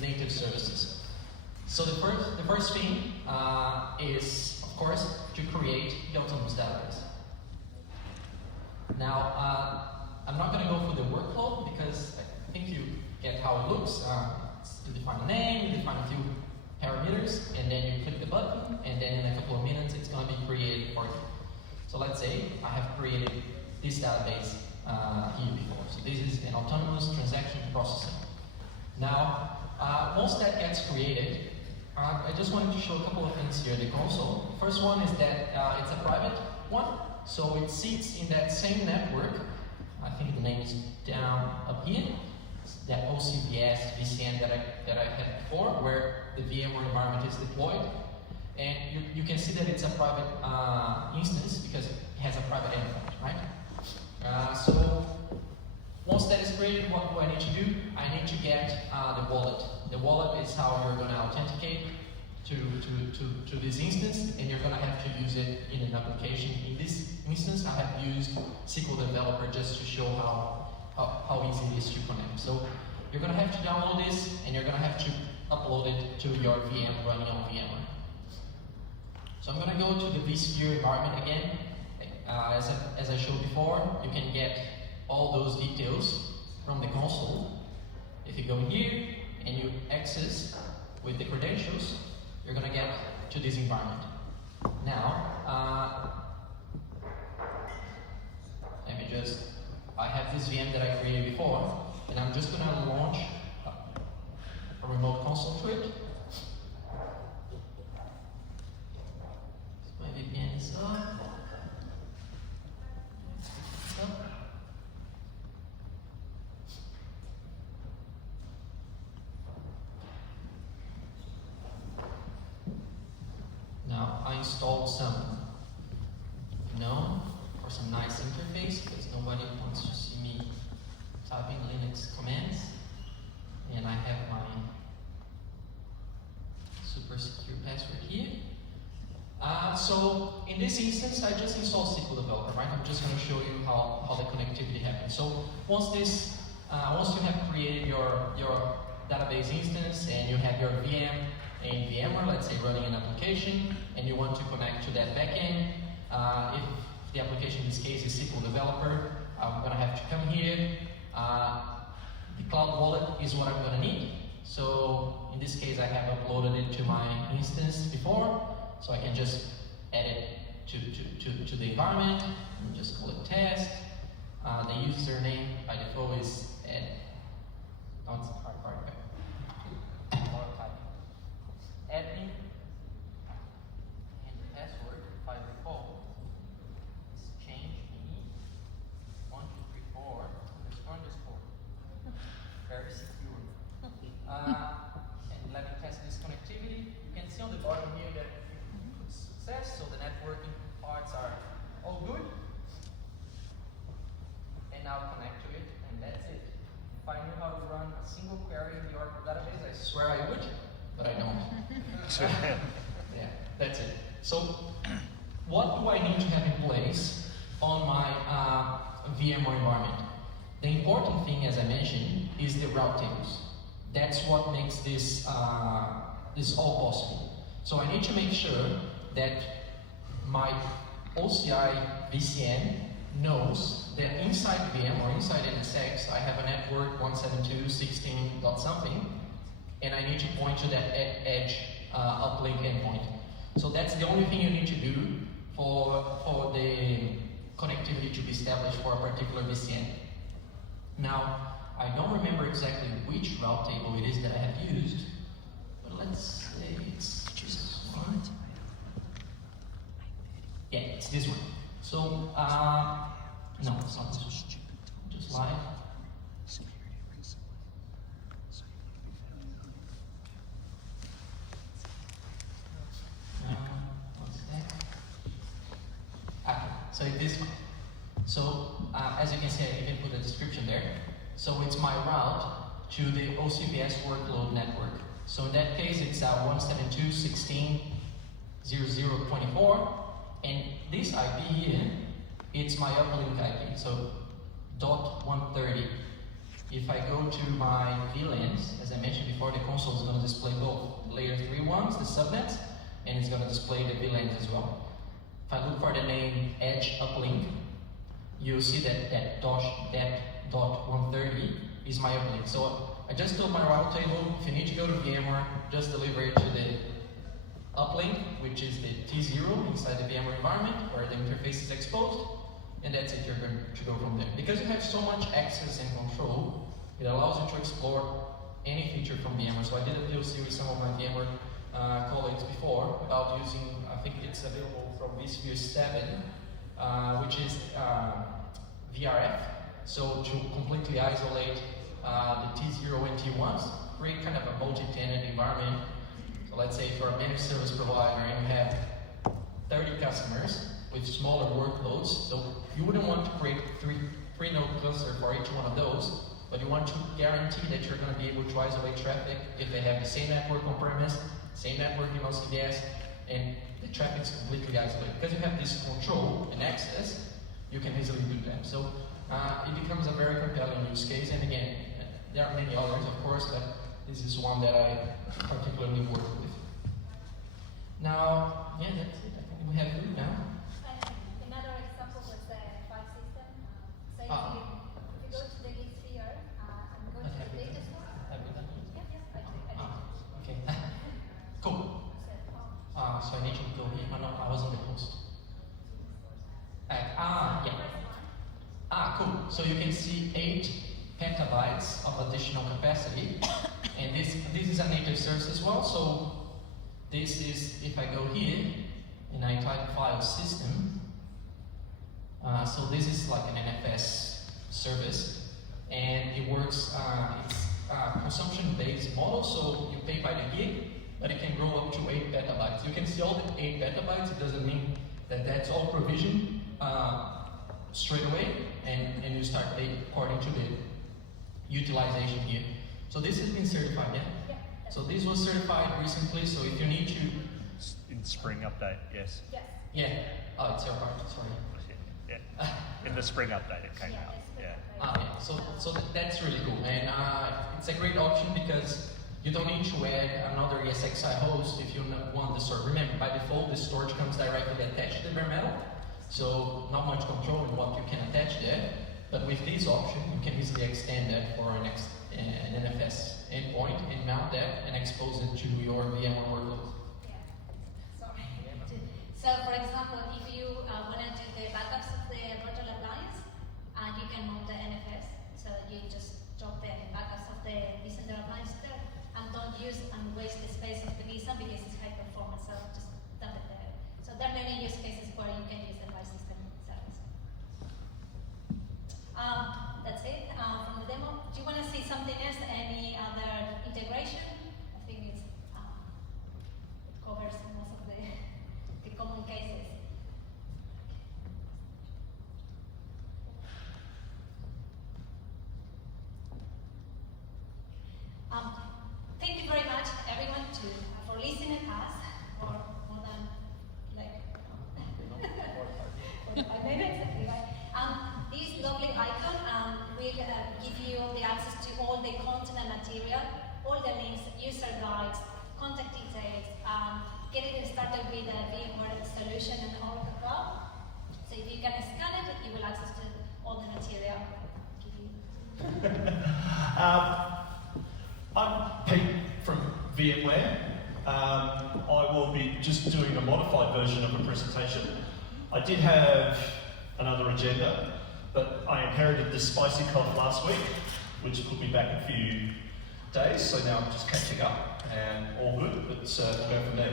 native services? So the first thing is, of course, to create the autonomous database. Now, I'm not going to go through the workflow because I think you get how it looks. You define a name, you define a few parameters, and then you click the button, and then in a couple of minutes it's going to be created for you. So let's say I have created this database here before. So this is an autonomous transaction processing. Now, once that gets created, I just wanted to show a couple of things here in the console. First one is that it's a private one, so it sits in that same network. I think the name is down up here. It's that OCBS VCN that I had before, where the VMware environment is deployed. And you can see that it's a private instance because it has a private endpoint, right? So once that is created, what do I need to do? I need to get the wallet. The wallet is how you're going to authenticate to this instance, and you're going to have to use it in an application. In this instance, I have used SQL Developer just to show how easy it is to connect. So you're going to have to download this, and you're going to have to upload it to your VM running on VMware. So I'm going to go to the vSphere environment again. As I showed before, you can get all those details from the console. If you go here and you access with the credentials, you're going to get to this environment. Now, I have this VM that I created before, and I'm just going to launch a remote console to it. My VPN is up. Now, I installed some GNOME for some nice interface because nobody wants to see me typing Linux commands. And I have my super secure password here. So in this instance, I just install SQL Developer, right? I'm just going to show you how the connectivity happens. So once you have created your database instance and you have your VM in VMware, let's say running an application, and you want to connect to that backend, if the application in this case is SQL Developer, I'm going to have to come here. The Cloud Wallet is what I'm going to need. So in this case, I have uploaded it to my instance before, so I can just add it to the environment and just call it test. The username by default is admin, and the password by default is change me 1234 __. Very secure. And let me test this connectivity. You can see on the bottom here that you put success, so the networking parts are all good. And now connect to it, and that's it. If I knew how to run a single query in the Oracle database, I swear I would, but I don't. Yeah, that's it. So, what do I need to have in place on my VMware environment? The important thing, as I mentioned, is the route tables. That's what makes this all possible. So I need to make sure that my OCI VCN knows that inside VM or inside NSX, I have a network 172.16. something, and I need to point to that edge uplink endpoint. So that's the only thing you need to do for the connectivity to be established for a particular VCN. Now, I don't remember exactly which route table it is that I have used, but let's say it's this one. Yeah, it's this one. So, no, it's not this one. Just live. What's that? Okay, so it's this one. So, as you can see, I even put a description there. So it's my route to the OCPS workload network. So in that case, it's 172.16.00.24, and this IP here, it's my uplink IP, so .130. If I go to my VLANs, as I mentioned before, the console is going to display both the layer 3 ones, the subnets, and it's going to display the VLANs as well. If I look for the name Edge Uplink, you'll see that .130 is my uplink. So I just told my route table, if you need to go to VMware, just deliver it to the uplink, which is the T0 inside the VMware environment, where the interface is exposed, and that's it, you're going to go from there. Because you have so much access and control, it allows you to explore any feature from VMware. So I did a POC with some of my VMware colleagues before about using, I think it's available from vSphere 7, which is VRF. So to completely isolate the T0 and T1s, create kind of a multi-tenant environment. So let's say for a managed service provider, and you have 30 customers with smaller workloads, so you wouldn't want to create three node cluster for each one of those, but you want to guarantee that you're going to be able to isolate traffic if they have the same network on premise, same network in OCDS, and the traffic is completely isolated. Because you have this control and access, you can easily do that. So it becomes a very compelling use case, and again, there are many others, of course, but this is one that I particularly work with. Now, yeah, that's it. I think we have good now. Another example was the file system. So if you go to the vSphere, I'm going to the data store. Have you done it? Yes, I did. Okay. Cool. So I need to go here. Oh, no, I was on the host. Yeah. Cool. So you can see 8 petabytes of additional capacity, and this is a native service as well. So this is, if I go here and I type file system, so this is like an NFS service, and it works. It's a consumption-based model, so you pay by the gig, but it can grow up to 8 petabytes. You can see all the 8 petabytes. It doesn't mean that that's all provisioned straight away, and you start paying according to the utilization here. So this has been certified, yeah? Yeah. So this was certified recently, so if you need to... In spring update, yes. Yes. Yeah. Oh, it's your part. Sorry. Yeah. In the spring update it came out. Yeah. Yeah. So that's really cool, and it's a great option because you don't need to add another ESXi host if you want the storage. Remember, by default, the storage comes directly attached to the bare metal, so not much control in what you can attach there. But with this option, you can easily extend that for an NFS endpoint and mount that and expose it to your VMware workloads. Yeah. Sorry. So, for example, if you want to do the backups of the virtual appliance, you can mount the NFS. So you just drop the backups of the vCenter appliance there, and don't use and waste the space of the vSAN because it's high performance. So just dump it there. So there are many use cases where you can use the file system service. That's it from the demo. Do you want to see something else? Any other integration? I think it covers most of the common cases. Thank you very much, everyone, for listening to us for more than like 45 minutes. This lovely icon will give you the access to all the content and material, all the links, user guides, contact details, getting started with a VMware solution and Oracle Cloud. So if you can scan it, you will access to all the material. I'm Pete from VMware. I will be just doing a modified version of a presentation. I did have another agenda, but I inherited this spicy cough last week, which put me back a few days, so now I'm just catching up and all good, but we'll go from there.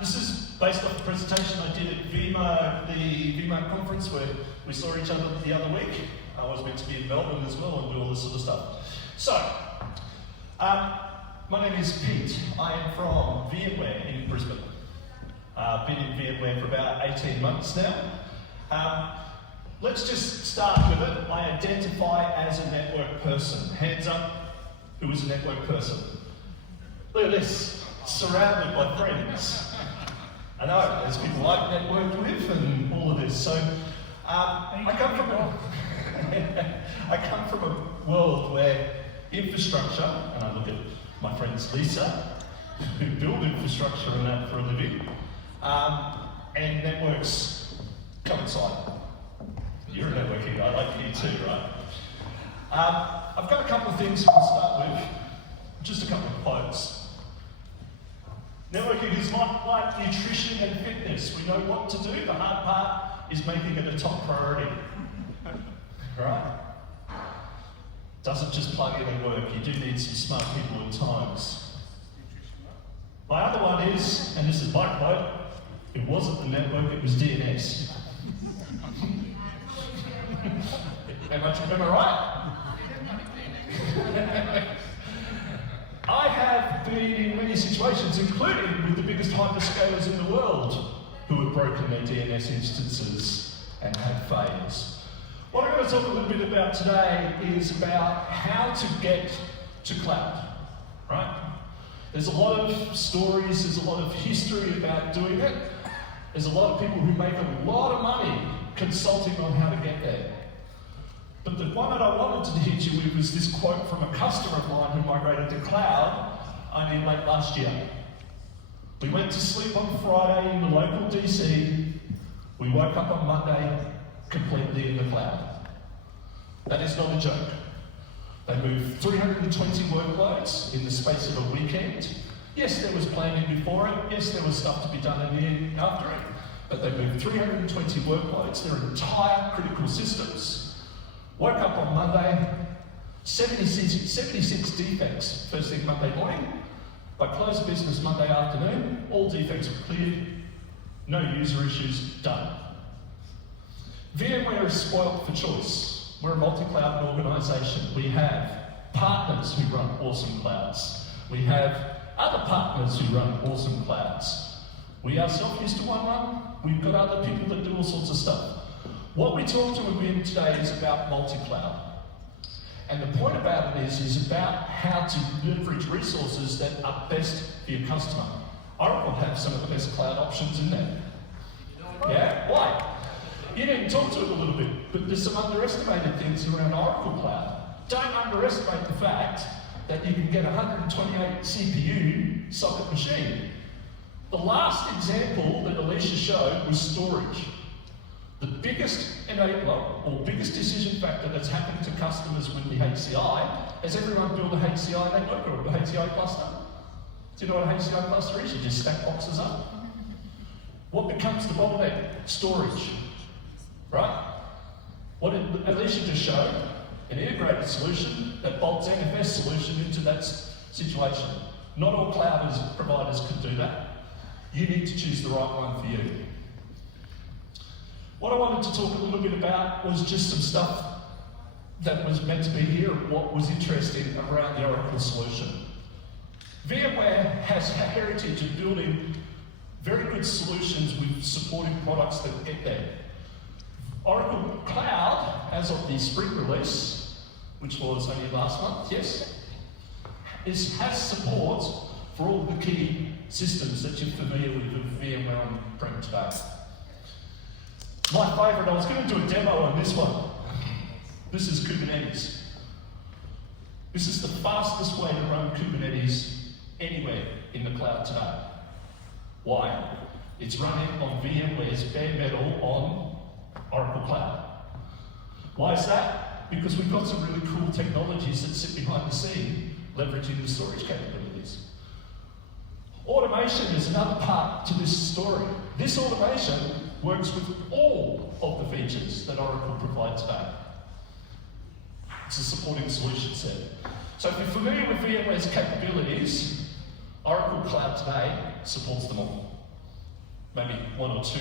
This is based off a presentation I did at the VMware conference where we saw each other the other week. I was meant to be in Melbourne as well and do all this sort of stuff. So, my name is Pete. I am from VMware in Brisbane. I've been in VMware for about 18 months now. Let's just start with it. I identify as a network person. Hands up, who is a network person? Look at this, surrounded by friends. I know, there's people I've networked with and all of this. So, I come from a world where infrastructure, and I look at my friends Alicia, who build infrastructure and that for a living, and networks coincide. You're a networking guy, like you too, right? I've got a couple of things to start with, just a couple of quotes. Networking is not like nutrition and fitness. We know what to do, the hard part is making it a top priority. Right? Doesn't just plug in and work, you do need some smart people at times. My other one is, and this is my quote, it wasn't the network, it was DNS. Am I right? I have been in many situations, including with the biggest hyperscalers in the world, who have broken their DNS instances and had fails. What I'm going to talk a little bit about today is about how to get to cloud, right? There's a lot of stories, there's a lot of history about doing it. There's a lot of people who make a lot of money consulting on how to get there. But the one that I wanted to hit you with was this quote from a customer of mine who migrated to cloud only late last year. We went to sleep on Friday in the local DC. We woke up on Monday completely in the cloud. That is not a joke. They moved 320 workloads in the space of a weekend. Yes, there was planning before it. Yes, there was stuff to be done in the end after it. But they moved 320 workloads, their entire critical systems. Woke up on Monday, 76 defects first thing Monday morning. By close of business Monday afternoon, all defects were cleared, no user issues, done. VMware is spoilt for choice. We're a multi-cloud organisation. We have partners who run awesome clouds. We have other partners who run awesome clouds. We ourselves used to one. We've got other people that do all sorts of stuff. What we talk to again today is about multi-cloud. And the point about it is about how to leverage resources that are best for your customer. Oracle have some of the best cloud options in there. Yeah? Why? You didn't talk to it a little bit, but there's some underestimated things around Oracle Cloud. Don't underestimate the fact that you can get a 128 CPU socket machine. The last example that Alicia showed was storage. The biggest enabler or biggest decision factor that's happened to customers with the HCI is everyone build a HCI network or a HCI cluster. Do you know what a HCI cluster is? You just stack boxes up. What becomes the bottleneck? Storage, right? What did Alicia just show? An integrated solution that bolts NFS solution into that situation. Not all cloud providers can do that. You need to choose the right one for you. What I wanted to talk a little bit about was just some stuff that was meant to be here, what was interesting around the Oracle solution. VMware has a heritage of building very good solutions with supporting products that get there. Oracle Cloud, as of the spring release, which was only last month, yes, has support for all the key systems that you're familiar with VMware on-prem today. My favourite, I was going to do a demo on this one. This is Kubernetes. This is the fastest way to run Kubernetes anywhere in the cloud today. Why? It's running on VMware's bare metal on Oracle Cloud. Why is that? Because we've got some really cool technologies that sit behind the scene, leveraging the storage capabilities. Automation is another part to this story. This automation works with all of the features that Oracle provide today. It's a supporting solution set. So if you're familiar with VMware's capabilities, Oracle Cloud today supports them all. Maybe one or two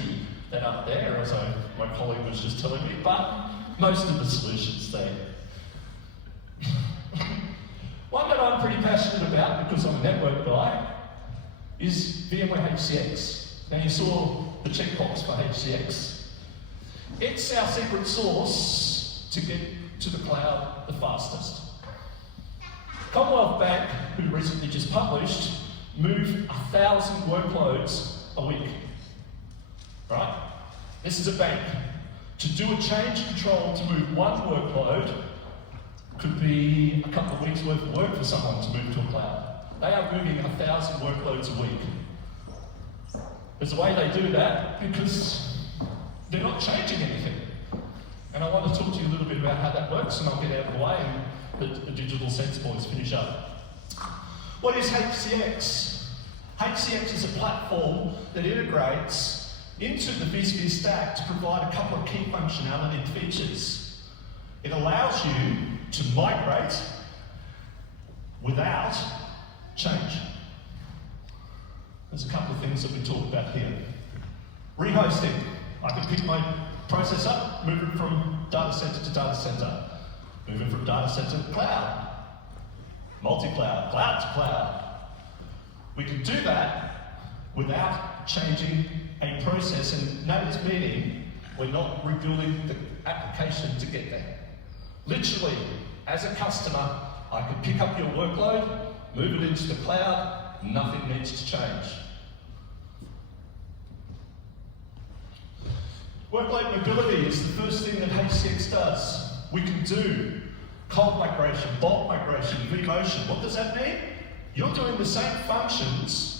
that aren't there, as my colleague was just telling me, but most of the solutions there. One that I'm pretty passionate about, because I'm a network guy, is VMware HCX. Now you saw the checkbox for HCX. It's our secret sauce to get to the cloud the fastest. Commonwealth Bank, who recently just published, move 1,000 workloads a week. Right? This is a bank. To do a change control to move one workload could be a couple of weeks worth of work for someone to move to a cloud. They are moving 1,000 workloads a week. There's a way they do that because they're not changing anything. And I want to talk to you a little bit about how that works, and I'll get out of the way and let the digital sense boys finish up. What is HCX? HCX is a platform that integrates into the vSphere stack to provide a couple of key functionality and features. It allows you to migrate without change. There's a couple of things that we talk about here. Rehosting. I can pick my process up, move it from data center to data center. Move it from data center to cloud. Multi-cloud, cloud to cloud. We can do that without changing a process, and notice meaning we're not rebuilding the application to get there. Literally, as a customer, I can pick up your workload, move it into the cloud, nothing needs to change. Workload mobility is the first thing that HCX does. We can do cold migration, bulk migration, vMotion. What does that mean? You're doing the same functions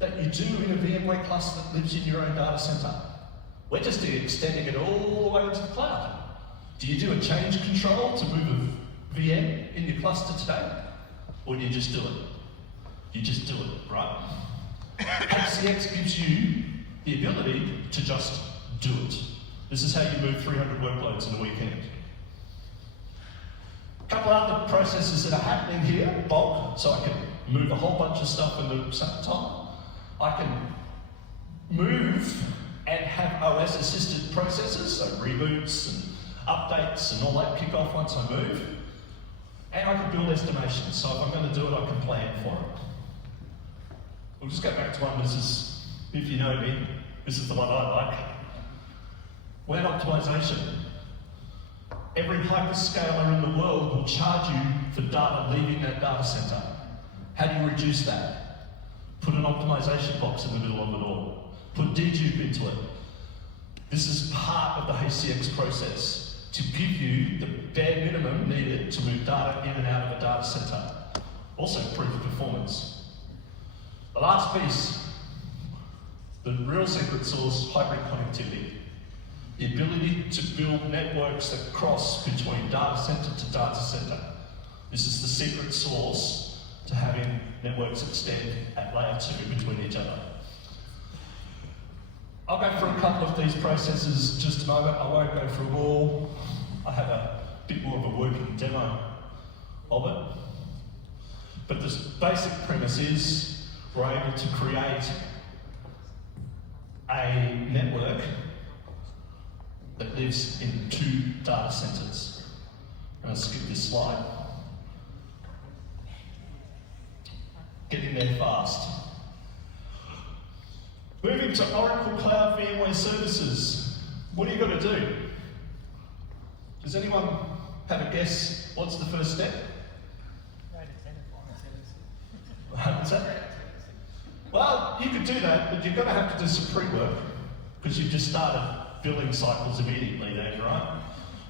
that you do in a VMware cluster that lives in your own data center. We're just extending it all the way into the cloud. Do you do a change control to move a VM in your cluster today? Or do you just do it? You just do it, right? HCX gives you the ability to just do it. This is how you move 300 workloads in a weekend. A couple other processes that are happening here, bulk, so I can move a whole bunch of stuff in the same time. I can move and have OS-assisted processes, so reboots and updates and all that kick off once I move. And I can build estimations, so if I'm going to do it, I can plan for it. We'll just go back to one. This is, if you know me, this is the one I like. WAN optimization. Every hyperscaler in the world will charge you for data leaving that data center. How do you reduce that? Put an optimization box in the middle of it all. Put dedupe into it. This is part of the HCX process to give you the bare minimum needed to move data in and out of a data center. Also improve performance. The last piece, the real secret sauce, hybrid connectivity. The ability to build networks that cross between data center to data center. This is the secret sauce to having networks extend at layer 2 between each other. I'll go through a couple of these processes in just a moment. I won't go through them all. I have a bit more of a working demo of it. But the basic premise is we're able to create a network that lives in 2 data centers. I'm going to skip this slide. Get in there fast. Moving to Oracle Cloud VMware Services. What are you going to do? Does anyone have a guess? What's the first step? What's that? Well, you could do that, but you're going to have to do some pre-work because you've just started building cycles immediately there, right?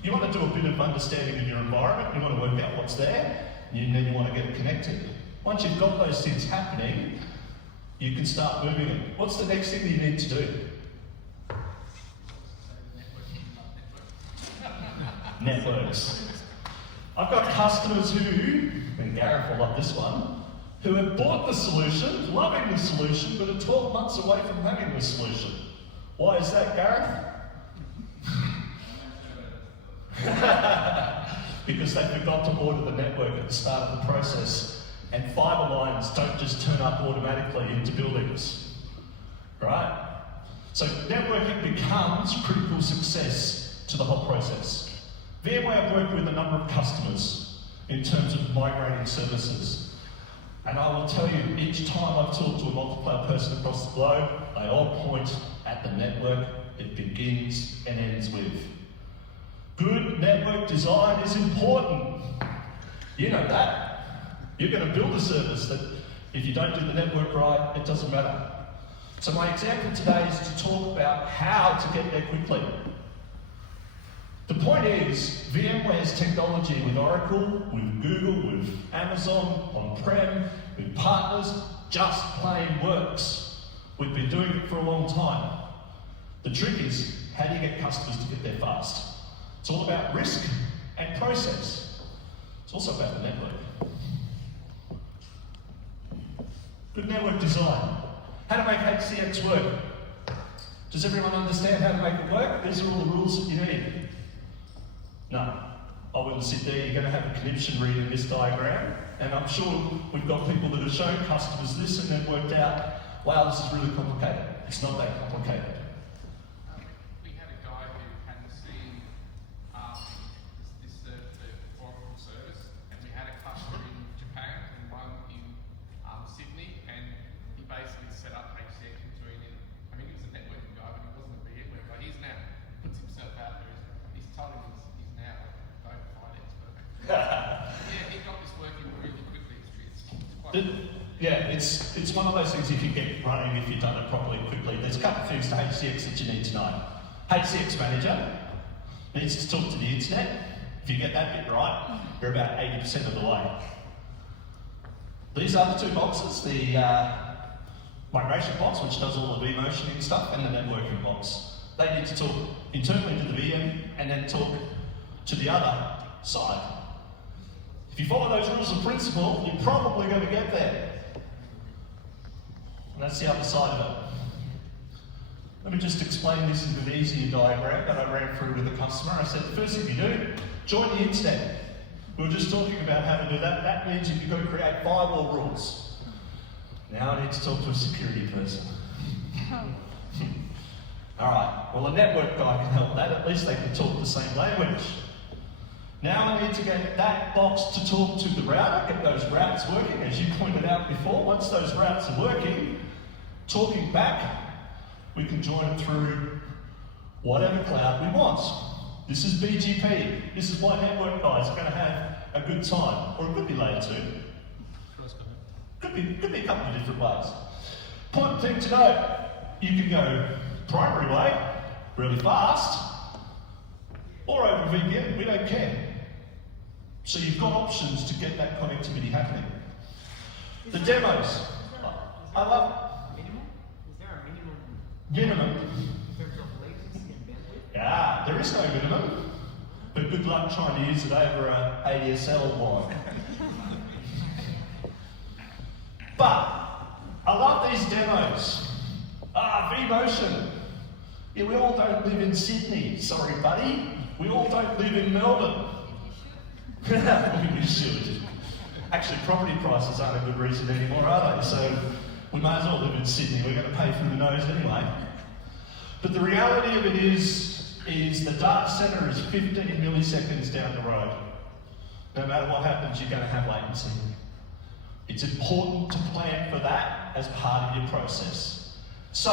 You want to do a bit of understanding of your environment, you want to work out what's there, and then you want to get it connected. Once you've got those things happening, you can start moving it. What's the next thing that you need to do? Networks. I've got customers who, and Gareth will love this one, who have bought the solution, loving the solution, but are 12 months away from having the solution. Why is that, Gareth? Because they forgot to order the network at the start of the process. And fibre lines don't just turn up automatically into buildings, right? So networking becomes critical success to the whole process. VMware worked with a number of customers in terms of migrating services. And I will tell you, each time I've talked to a multi-cloud person across the globe, they all point at the network it begins and ends with. Good network design is important. You know that. You're going to build a service that if you don't do the network right, it doesn't matter. So my example today is to talk about how to get there quickly. The point is, VMware's technology with Oracle, with Google, with Amazon, on-prem, with partners, just plain works. We've been doing it for a long time. The trick is, how do you get customers to get there fast? It's all about risk and process. It's also about the network. Good network design. How to make HCX work. Does everyone understand how to make it work? These are all the rules that you need. No, I wouldn't sit there. You're going to have a conniption read in this diagram, and I'm sure we've got people that have shown customers this and then worked out, wow, this is really complicated. It's not that complicated. We had a guy who hadn't seen the Oracle service, and we had a cluster in Japan and one in Sydney, and he basically set up HCX between him. I mean, he was a networking guy, but he wasn't a VMware guy. He's now puts himself out there. He's told him he's now a phone expert. Yeah, he got this working really quickly. It's quite yeah, it's one of those things if you get running, if you've done it properly quickly. There's a couple of things to HCX that you need to know. HCX Manager needs to talk to the internet. If you get that bit right, you're about 80% of the way. These are the 2 boxes, the migration box, which does all the vMotioning stuff, and the networking box. They need to talk internally to the VM and then talk to the other side. If you follow those rules of principle, you're probably going to get there. And that's the other side of it. Let me just explain this in an easier diagram that I ran through with a customer. I said, the first thing you do, join the internet. We were just talking about how to do that. That means you've got to create firewall rules. Now I need to talk to a security person. All right, well, a network guy can help that. At least they can talk the same language. Now I need to get that box to talk to the router, get those routes working. As you pointed out before, once those routes are working, talking back, we can join through whatever cloud we want. This is BGP. This is why network guys are going to have a good time. Or it could be layer 2. Could be a couple of different ways. Important thing to note, you can go primary way, really fast, or over VPN, we don't care. So you've got options to get that connectivity happening. The demos, I love. Is there a minimum Minimum. in terms of latency and bandwidth? Yeah, there is no minimum, but good luck trying to use it over a ADSL line. But I love these demos. vMotion. Yeah, we all don't live in Sydney. Sorry, buddy. We all don't live in Melbourne. We should. Actually, property prices aren't a good reason anymore, are they? So we might as well live in Sydney. We're going to pay through the nose anyway. But the reality of it is the data centre is 15 milliseconds down the road. No matter what happens, you're going to have latency. It's important to plan for that as part of your process. So,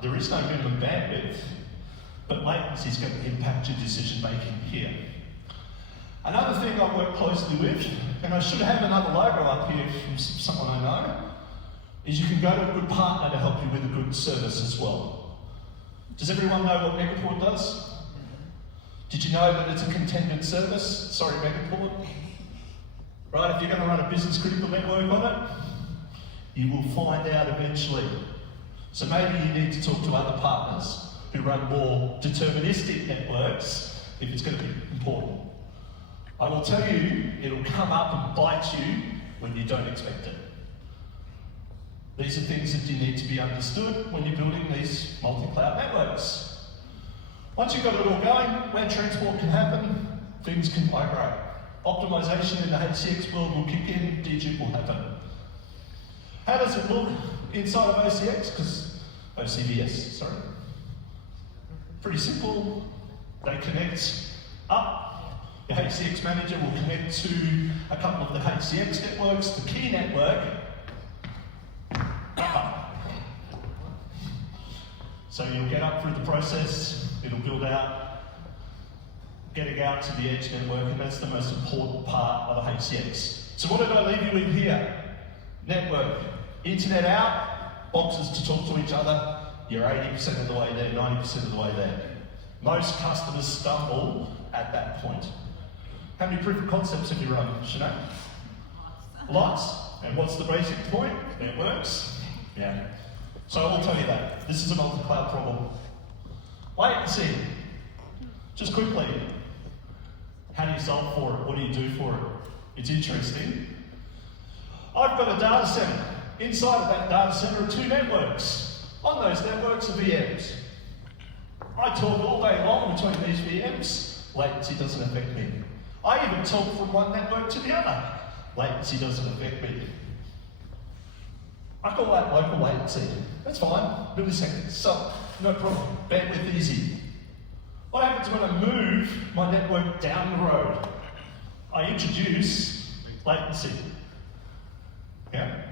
there is no minimum bandwidth, but latency is going to impact your decision making here. Another thing I work closely with, and I should have another logo up here from someone I know, is you can go to a good partner to help you with a good service as well. Does everyone know what Megaport does? Did you know that it's a contingent service? Sorry, Megaport. Right, if you're going to run a business critical network on it, you will find out eventually. So maybe you need to talk to other partners who run more deterministic networks if it's going to be important. I will tell you, it'll come up and bite you when you don't expect it. These are things that you need to be understood when you're building these multi-cloud networks. Once you've got it all going, when transport can happen, things can migrate. Optimization in the HCX world will kick in, digit will happen. How does it look inside of OCX? Because OCVS, sorry. Pretty simple. They connect up. The HCX manager will connect to a couple of the HCX networks, the key network. So you'll get up through the process, it'll build out, getting out to the edge network, and that's the most important part of the HCX. So what did I leave you with here? Network. Internet out, boxes to talk to each other, you're 80% of the way there, 90% of the way there. Most customers stumble at that point. How many proof of concepts have you run, Sinead? Lots. And what's the basic point? Networks. Yeah. So I will tell you that. This is a multi-cloud problem. Latency. Just quickly. How do you solve for it? What do you do for it? It's interesting. I've got a data center. Inside of that data center are two networks. On those networks are VMs. I talk all day long between these VMs. Latency doesn't affect me. I even talk from one network to the other. Latency doesn't affect me. I call that local latency. That's fine, milliseconds, so no problem. Bandwidth easy. What happens when I move my network down the road? I introduce latency. Yeah?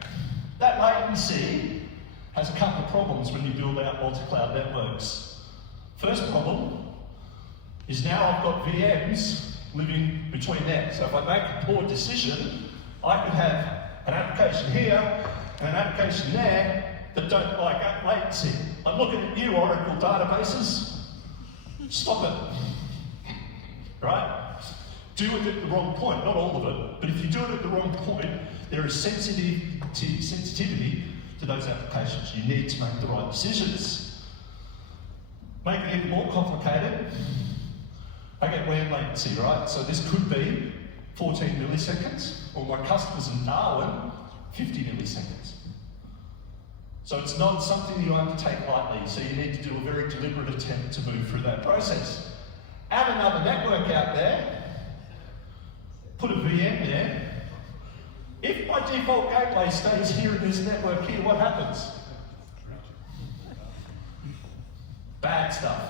That latency has a couple of problems when you build out multi-cloud networks. First problem is now I've got VMs living between them. So if I make a poor decision, I could have an application here and an application there that don't like that latency. I'm looking at you, Oracle databases. Stop it. Right? Do it at the wrong point, not all of it, but if you do it at the wrong point, there is sensitivity to those applications. You need to make the right decisions. Make it even more complicated. I get WAN latency, right? So this could be 14 milliseconds, or my customers in Darwin, 50 milliseconds. So it's not something you undertake lightly, so you need to do a very deliberate attempt to move through that process. Add another network out there, put a VM there. If my default gateway stays here in this network here, what happens? Bad stuff.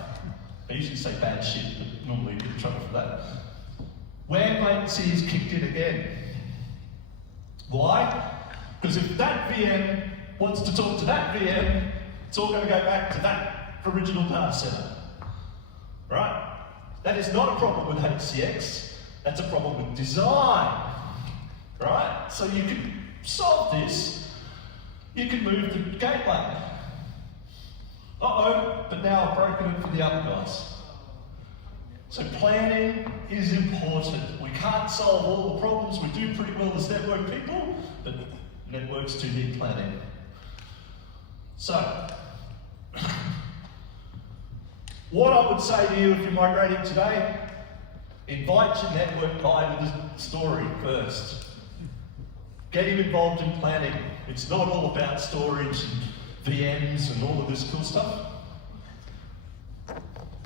I usually say bad shit, but normally you get in trouble for that. WAN latency is kicked in again. Why? Because if that VM wants to talk to that VM, it's all going to go back to that original data center. Right? That is not a problem with HCX, that's a problem with design. Right? So you can solve this. You can move the gateway. Uh-oh, but now I've broken it for the other guys. So planning is important. We can't solve all the problems. We do pretty well as network people, but networks do need planning. So, what I would say to you if you're migrating today, invite your network guy to the story first. Get him involved in planning. It's not all about storage and VMs and all of this cool stuff.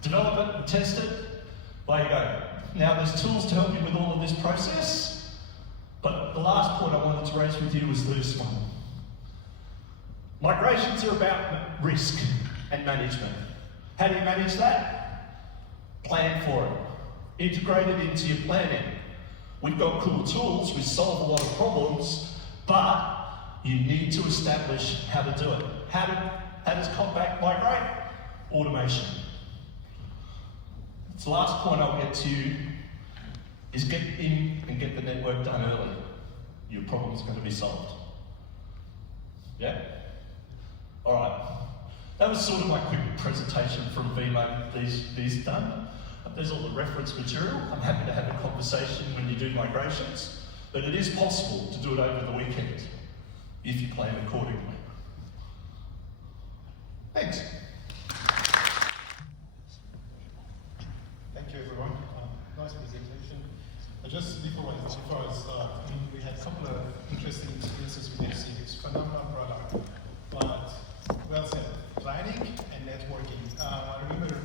Develop it and test it. There you go. Now there's tools to help you with all of this process, but the last point I wanted to raise with you was this one. Migrations are about risk and management. How do you manage that? Plan for it. Integrate it into your planning. We've got cool tools, we solve a lot of problems, but you need to establish how to do it. How does Compact migrate? Automation. The last point I'll get to is get in and get the network done early. Your problem's going to be solved. Yeah? All right. That was sort of my quick presentation from VMUG, these done. There's all the reference material. I'm happy to have a conversation when you do migrations, but it is possible to do it over the weekend if you plan accordingly. Thanks. Thank you, everyone. Nice presentation. Just before I start, we had a couple of interesting experiences with HCX. Phenomenal product, but well said, planning and networking. I remember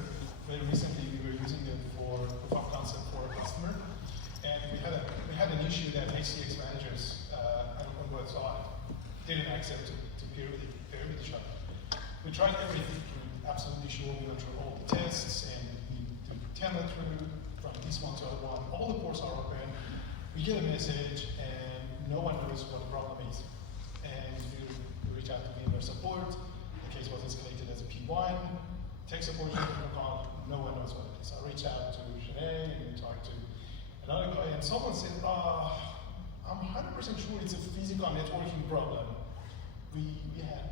very recently we were using it for proof of concept for a customer, and we had an issue that HCX managers on both sides didn't accept to perimeter shut. We tried everything to absolutely sure we went through all the tests and the template remove from this one to the other one. All the ports are open. We get a message and no one knows what the problem is. And we reach out to VMware support. The case was escalated as a P1. Tech support no one knows what it is. I reached out to Sinead and we talked to another guy, and someone said, I'm 100% sure it's a physical networking problem. We had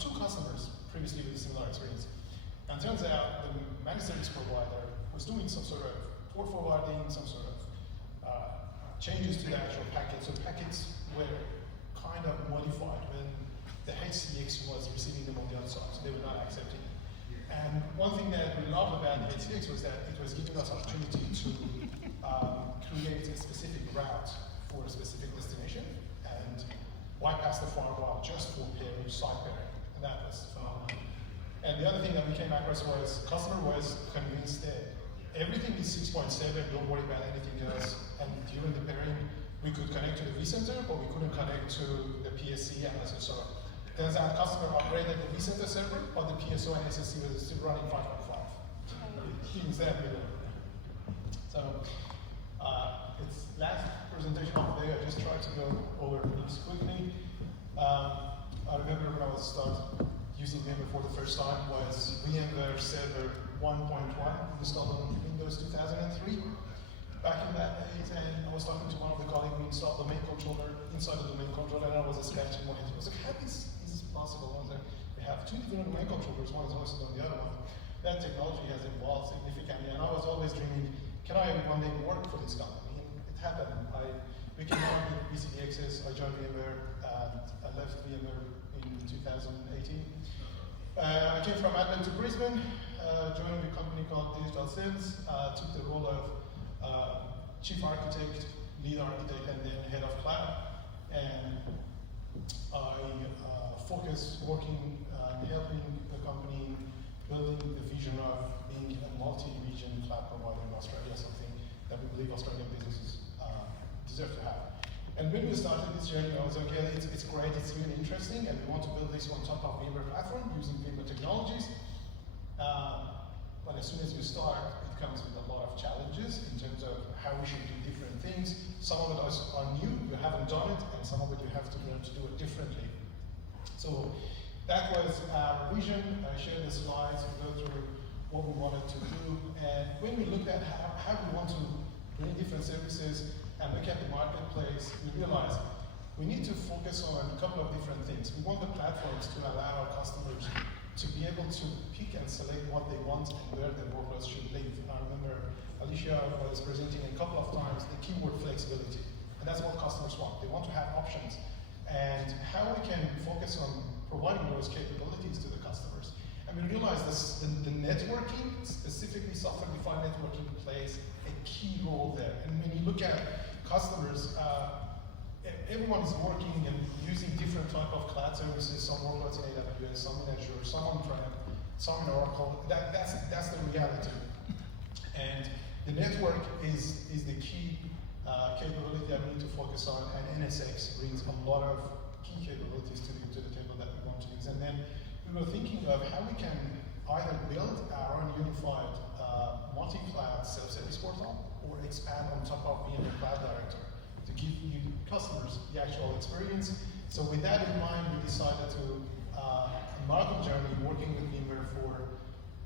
two customers previously with a similar experience. And it turns out the managed service provider was doing some sort of port forwarding, some sort of changes to the actual packet. So packets were kind of modified when the HCX was receiving them on the other side, so they were not accepting it. And one thing that we loved about the HCX was that it was giving us opportunity to create a specific route for a specific destination and bypass the firewall just for pairing, site pairing, and that was phenomenal. And the other thing that we came across was customer was convinced that everything is 6.7, don't worry about anything else. And during the pairing, we could connect to the vCenter, but we couldn't connect to the PSC and SSO. Turns out customer upgraded the vCenter server, but the PSO and SSC was still running 5.5. Things that we learned. So it's last presentation of the day. I just tried to go over these quickly. I remember when I was using VMware for the first time was VMware Server 1.1 installed on Windows 2003. Back in that days, and I was talking to one of the colleagues who installed the main controller inside of the main controller, and I was sketching one. I was like, how is this possible? I was like, we have two different main controllers, one is hosted on the other one. That technology has evolved significantly, and I was always dreaming, can I one day work for this company? And it happened. I became part of BCDXS, I joined VMware, and I left VMware in 2018. I came from Adelaide to Brisbane, joined a company called Digital Sales, took the role of chief architect, lead architect, and then head of cloud. And I focus working and helping the company building the vision of being a multi-region cloud provider in Australia, something that we believe Australian businesses deserve to have. And when we started this journey, I was like, yeah, it's great, it's really interesting, and we want to build this on top of VMware platform using VMware technologies. But as soon as you start, it comes with a lot of challenges in terms of how we should do different things. Some of it are new, you haven't done it, and some of it you have to learn to do it differently. So that was our vision. I shared the slides, we go through what we wanted to do, and when we looked at how we want to bring different services and look at the marketplace, we realized we need to focus on a couple of different things. We want the platforms to allow our customers to be able to pick and select what they want and where their workloads should live. I remember Alicia was presenting a couple of times the keyword flexibility, and that's what customers want. They want to have options, and how we can focus on providing those capabilities to the customers. And we realize this, the networking, specifically software-defined networking, plays a key role there. And when you look at customers, everyone is working and using different type of cloud services, some workloads in AWS, some in Azure, some on-prem, some in Oracle. That's the reality. And the network is the key capability that we need to focus on, and NSX brings a lot of key capabilities to the table that we want to use. And then we were thinking of how we can either build our own unified multi-cloud self-service portal or expand on top of VMware Cloud Director to give you customers the actual experience. So with that in mind, we decided to embark on a journey working with VMware for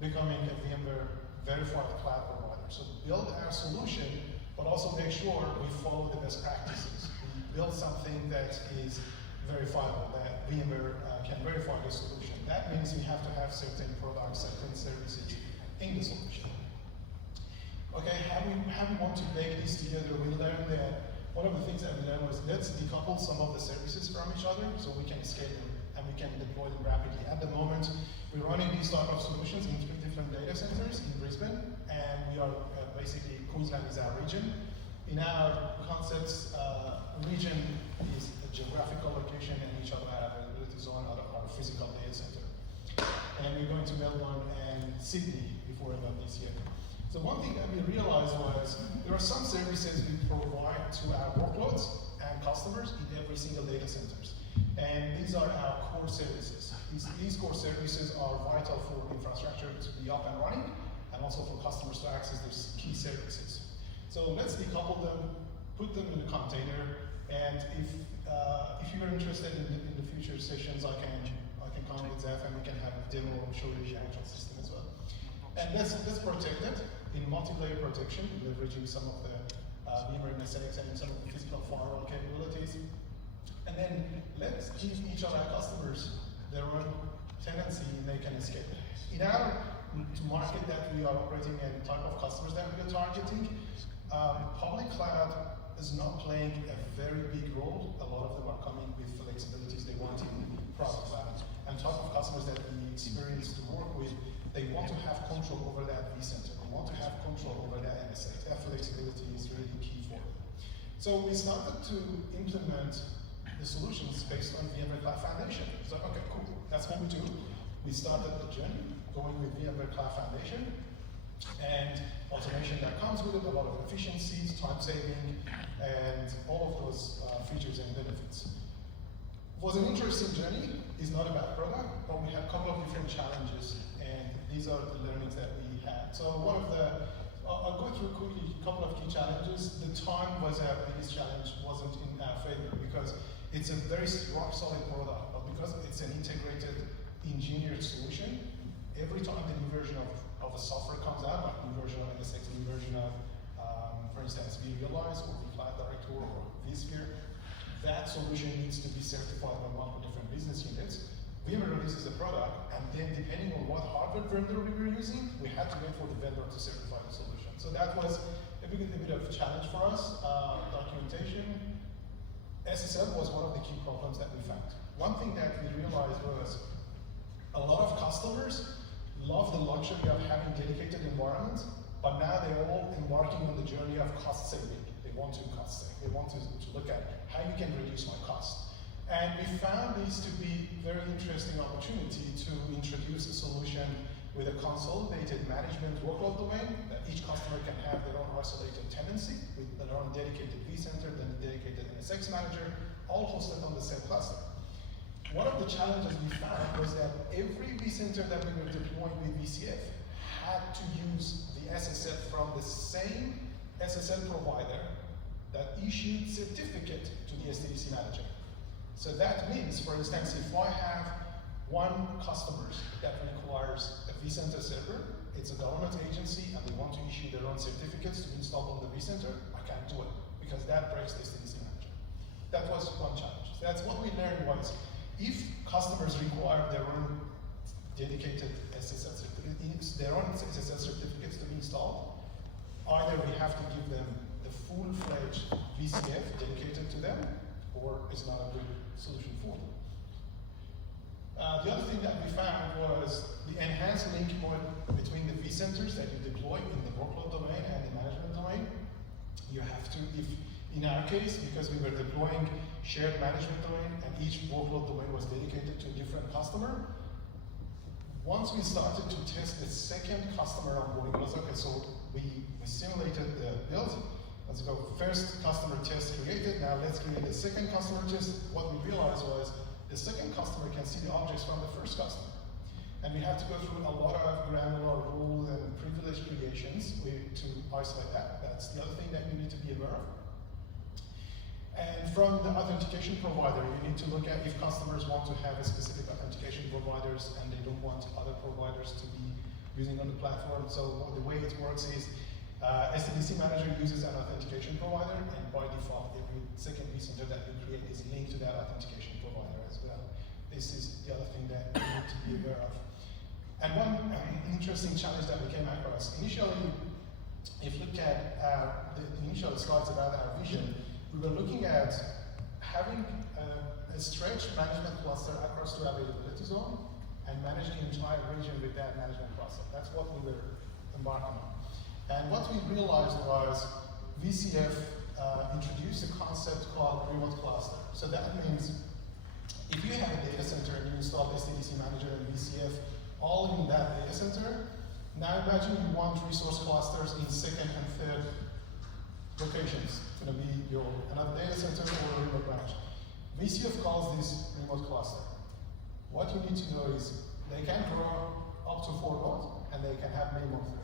becoming a VMware verified cloud provider. So build our solution, but also make sure we follow the best practices. We build something that is verifiable, that VMware can verify the solution. That means we have to have certain products, certain services in the solution. Okay, how we want to bake this together, we learned that one of the things that we learned was let's decouple some of the services from each other so we can scale them and we can deploy them rapidly. At the moment, we're running these type of solutions in 3 different data centers in Brisbane, and we are basically, Queensland is our region. In our concepts, region is a geographical location and each other have availability zone out of our physical data center. And we're going to Melbourne and Sydney before end of this year. So one thing that we realized was there are some services we provide to our workloads and customers in every single data centers. And these are our core services. These core services are vital for infrastructure to be up and running and also for customers to access these key services. So let's decouple them, put them in a container, and if you're interested in the future sessions, I can come with Zaf and we can have a demo show you the actual system as well. And let's protect it in multiplayer protection, leveraging some of the VMware NSX and some of the physical firewall capabilities. And then let's give each of our customers their own tenancy and they can escape. In our market that we are operating and type of customers that we are targeting, public cloud is not playing a very big role. A lot of them are coming with flexibilities they want in private cloud. And type of customers that we experience to work with, they want to have control over that vCenter. They want to have control over that NSX. That flexibility is really key for them. So we started to implement the solutions based on VMware Cloud Foundation. So, okay, cool, that's what we do. We started the journey going with VMware Cloud Foundation and automation that comes with it, a lot of efficiencies, time saving, and all of those features and benefits. It was an interesting journey. It's not a bad product, but we had a couple of different challenges, and these are the learnings that we had. So one of the, I'll go through quickly a couple of key challenges. The time was our biggest challenge, wasn't in our favor because it's a very rock solid product, but because it's an integrated engineered solution, every time the new version of a software comes out, like new version of NSX, new version of, for instance, vRealize or vCloud Director or vSphere, that solution needs to be certified by multiple different business units. VMware releases a product, and then depending on what hardware vendor we were using, we had to wait for the vendor to certify the solution. So that was a bit of a challenge for us. Documentation. SSL was one of the key problems that we found. One thing that we realized was a lot of customers love the luxury of having dedicated environments, but now they're all embarking on the journey of cost saving. They want to cost save. They want to look at how you can reduce my cost. And we found this to be a very interesting opportunity to introduce a solution with a consolidated management workload domain that each customer can have their own isolated tenancy with their own dedicated vCenter, then a dedicated NSX manager, all hosted on the same cluster. One of the challenges we found was that every vCenter that we were deploying with VCF had to use the SSL from the same SSL provider that issued certificate to the SDDC manager. So that means, for instance, if I have one customer that requires a vCenter server, it's a government agency and they want to issue their own certificates to install on the vCenter, I can't do it because that breaks the SDDC manager. That was one challenge. So that's what we learned was, if customers require their own dedicated SSL certificates, their own SSL certificates to be installed. Either we have to give them the full-fledged VCF dedicated to them, or it's not a good solution for them. The other thing that we found was the enhanced link between the vCenters that you deploy in the workload domain and the management domain. You have to, if in our case, because we were deploying shared management domain and each workload domain was dedicated to a different customer, once we started to test the second customer onboarding, it was okay, so we simulated the build. Let's go, first customer test created, now let's create the second customer test. What we realized was the second customer can see the objects from the first customer. And we had to go through a lot of granular rule and privilege creations to isolate that. That's the other thing that you need to be aware of. And from the authentication provider, you need to look at if customers want to have a specific authentication providers and they don't want other providers to be using on the platform. So the way it works is SDDC Manager uses an authentication provider, and by default, every second vCenter that you create is linked to that authentication provider as well. This is the other thing that you need to be aware of. And one interesting challenge that we came across, initially, if you look at the initial slides about our vision, we were looking at having a stretched management cluster across the availability zone and manage the entire region with that management cluster. That's what we were embarking on. And what we realized was VCF introduced a concept called remote cluster. So that means if you have a data center and you install SDDC Manager and VCF all in that data center, now imagine you want resource clusters in second and third locations. It's going to be your another data center or a remote branch. VCF calls this remote cluster. What you need to know is they can grow up to 4 nodes and they can have minimum 3.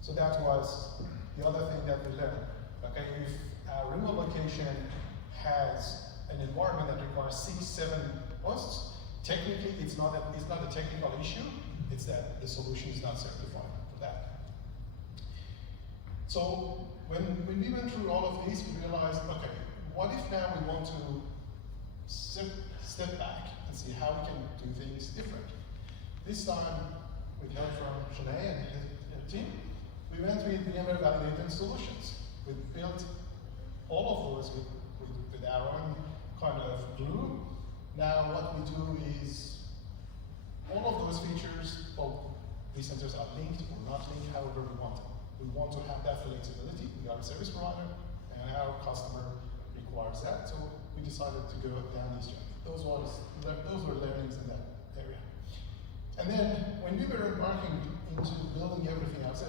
So that was the other thing that we learned. Okay, if a remote location has an environment that requires 6, 7 hosts, technically it's not a technical issue, it's that the solution is not certified for that. So when we went through all of these, we realized, okay, what if now we want to step back and see how we can do things different? This time, with help from Shanae and her team, we went with VMware Validated Solutions. We built all of those with our own kind of glue. Now what we do is, all of those features, well, vCenters are linked or not linked, however we want them. We want to have that flexibility. We are a service provider, and our customer requires that, so we decided to go down this journey. Those were learnings in that area. And then, when we were embarking into building everything else,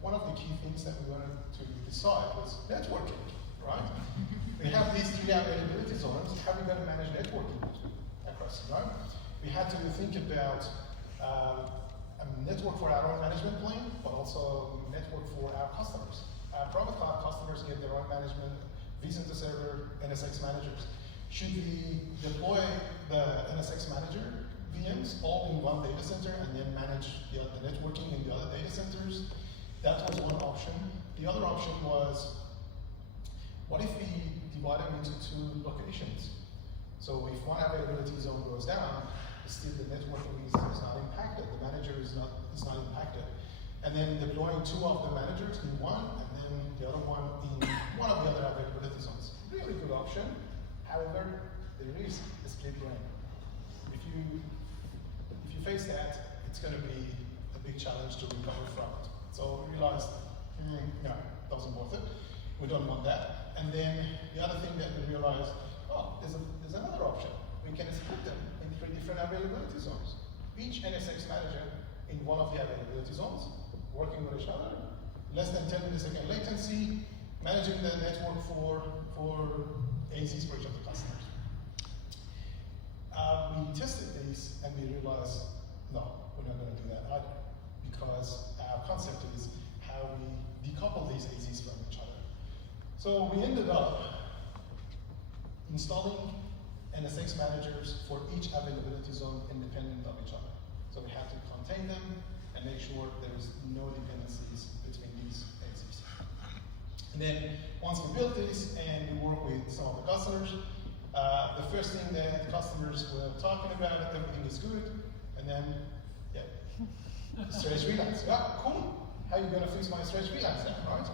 one of the key things that we wanted to decide was networking, right? We have these 3 availability zones. How are we going to manage networking across the zone? We had to think about a network for our own management plane, but also network for our customers. Our private cloud customers get their own management, vCenter server, NSX managers. Should we deploy the NSX manager VMs all in one data center and then manage the networking in the other data centers? That was one option. The other option was, what if we divide them into 2 locations? So if one availability zone goes down, still the networking is not impacted, the manager is not impacted. And then deploying 2 of the managers in one, and then the other one in one of the other availability zones. Really good option. However, there is a split brain. If you face that, it's going to be a big challenge to recover from it. So we realized, no, it wasn't worth it. We don't want that. And then the other thing that we realized, there's another option. We can split them in 3 different availability zones. Each NSX manager in one of the availability zones, working with each other, less than 10 millisecond latency, managing the network for AZs for each of the customers. We tested these and we realized, no, we're not going to do that either, because our concept is how we decouple these AZs from each other. So we ended up installing NSX managers for each availability zone independent of each other. So we have to contain them and make sure there's no dependencies between these AZs. And then once we built this and we work with some of the customers, the first thing that customers were talking about, everything is good, and then Storage VLANs. Yeah, cool. How are you going to fix my storage VLANs then, right?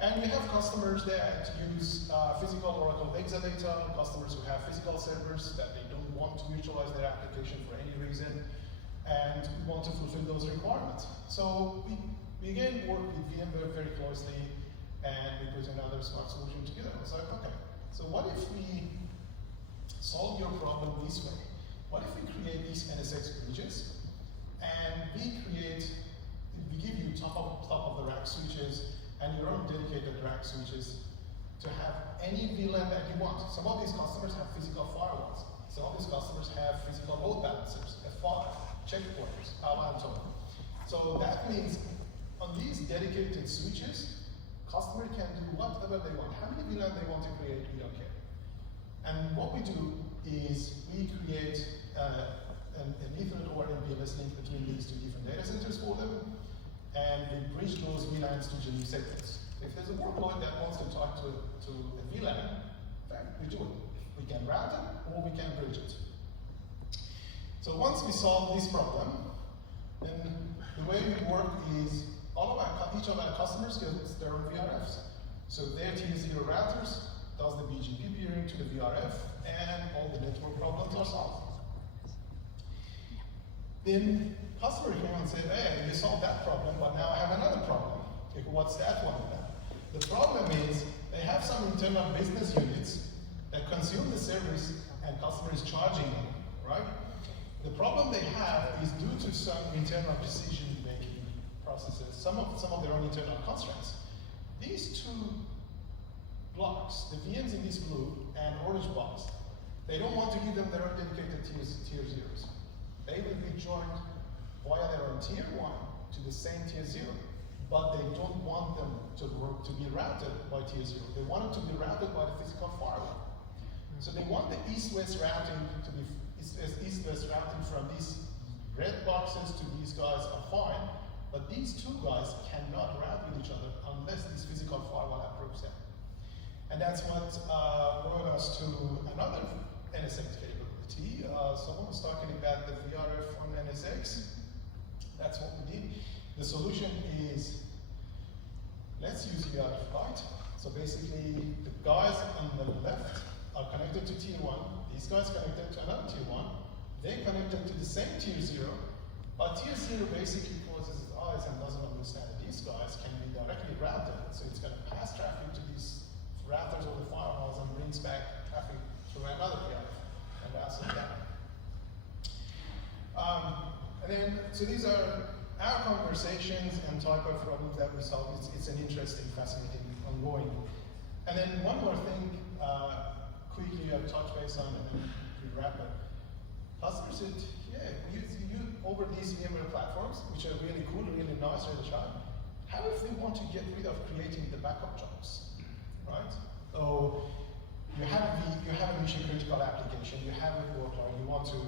And we have customers that use physical Oracle Exadata, customers who have physical servers that they don't want to virtualize their application for any reason, and we want to fulfill those requirements. So we again work with VMware very closely, and we put another smart solution together. I was like, okay, so what if we solve your problem this way? What if we create these NSX bridges, and we give you top of the rack switches and your own dedicated rack switches to have any VLAN that you want. Some of these customers have physical firewalls. Some of these customers have physical load balancers, F5, checkpointers, Alysson. So that means on these dedicated switches, customer can do whatever they want. How many VLAN they want to create, we don't care. And what we do is we create an Ethernet or MPLS link between these two different data centers for them, and we bridge those VLANs to Geneva segments. If there's a workload that wants to talk to a VLAN, then we do it. We can route it or we can bridge it. So once we solve this problem, then the way we work is each of our customers gets their own VRFs. So their tier 0 routers does the BGP peering to the VRF, and all the network problems are solved. Then customer came and said, hey, you solved that problem, but now I have another problem. Okay, what's that one then? The problem is they have some internal business units that consume the service and customer is charging them, right? The problem they have is due to some internal decision-making processes, some of their own internal constraints. These two blocks, the VMs in this blue and orange box, they don't want to give them their own dedicated tier 0s. They will be joined via their own tier 1 to the same tier 0, but they don't want them to be routed by tier 0. They want them to be routed by the physical firewall. So they want the east-west routing to be east-west routing from these red boxes to these guys are fine, but these two guys cannot route with each other unless this physical firewall approves them. And that's what brought us to another NSX capability. Someone was talking about the VRF on NSX. That's what we did. The solution is, let's use VRF Lite. So basically, the guys on the left are connected to tier 1. These guys connected to another tier 1. They connected to the same tier 0. But tier 0 basically closes its eyes and doesn't understand that these guys can be directly routed. So it's going to pass traffic to these routers or the firewalls and brings back traffic through another VRF and routes it down. And then, so these are our conversations and type of problems that we solve. It's an interesting, fascinating, ongoing. And then one more thing, quickly I'll touch base on and then we wrap it. Customers said, yeah, you over these VMware platforms, which are really cool, really nice, really sharp. How if they want to get rid of creating the backup jobs, right? So you have a mission critical application, you have a workload, you want to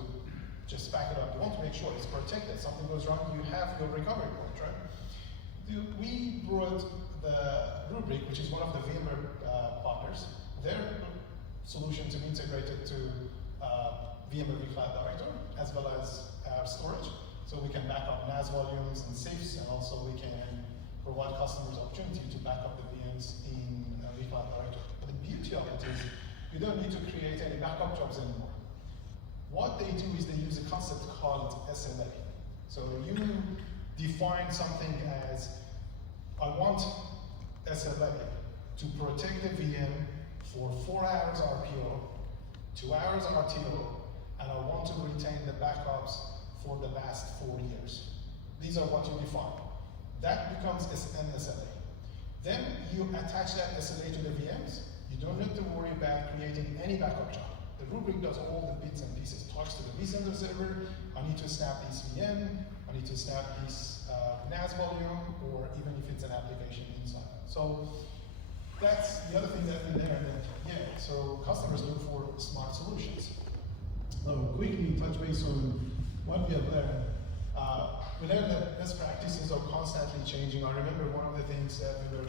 just back it up, you want to make sure it's protected. Something goes wrong, you have your recovery point, right? We brought the Rubrik, which is one of the VMware partners, their solution to be integrated to VMware vCloud Director, as well as storage. So we can back up NAS volumes and safes, and also we can provide customers opportunity to back up the VMs in vCloud Director. But the beauty of it is you don't need to create any backup jobs anymore. What they do is they use a concept called SLA. So you define something as, I want SLA to protect the VM for 4 hours RPO, 2 hours RTO, and I want to retain the backups for the last 4 years. These are what you define. That becomes an SLA. Then you attach that SLA to the VMs. You don't need to worry about creating any backup job. The Rubrik does all the bits and pieces. Talks to the vCenter server. I need to snap this VM. I need to snap this NAS volume, or even if it's an application inside. So that's the other thing that we learned. Yeah, so customers look for smart solutions. Quickly touch base on what we have learned. We learned that best practices are constantly changing. I remember one of the things that we were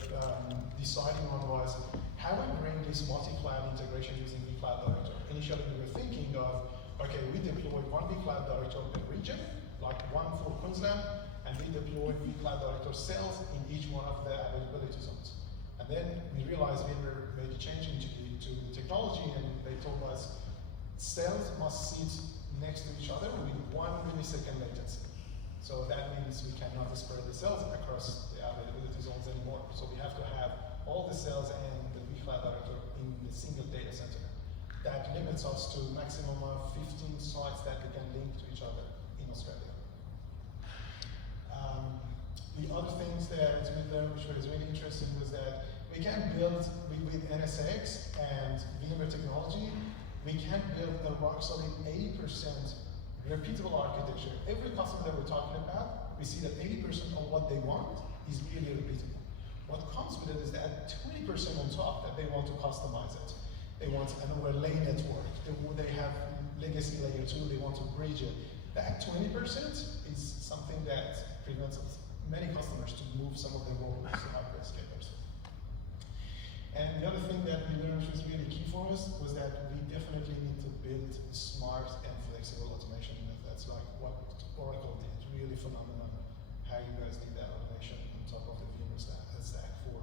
deciding on was how we bring this multi-cloud integration using vCloud Director. Initially, we were thinking of, okay, we deploy one vCloud Director per region, like one for Queensland, and and we deployed vCloud Director cells in each one of the availability zones. And then we realized VMware made a change to the technology, and they told us cells must sit next to each other with 1 millisecond latency. So that means we cannot spread the cells across the availability zones anymore. So we have to have all the cells and the vCloud Director in a single data center. That limits us to a maximum of 15 sites that we can link to each other in Australia. The other things that we learned, which was really interesting, was that we can build with NSX and VMware technology, we can build a rock-solid 80% repeatable architecture. Every customer that we're talking about, we see that 80% of what they want is really repeatable. What comes with it is that 20% on top that they want to customize it. They want an overlay network. They have legacy layer 2, they want to bridge it. That 20% is something that prevents many customers to move some of their workloads to hyperscalers. And the other thing that we learned, which was really key for us, was that we definitely need to build smart and flexible automation methods, like what Oracle did. Really phenomenal how you guys did that automation on top of the VMware stack for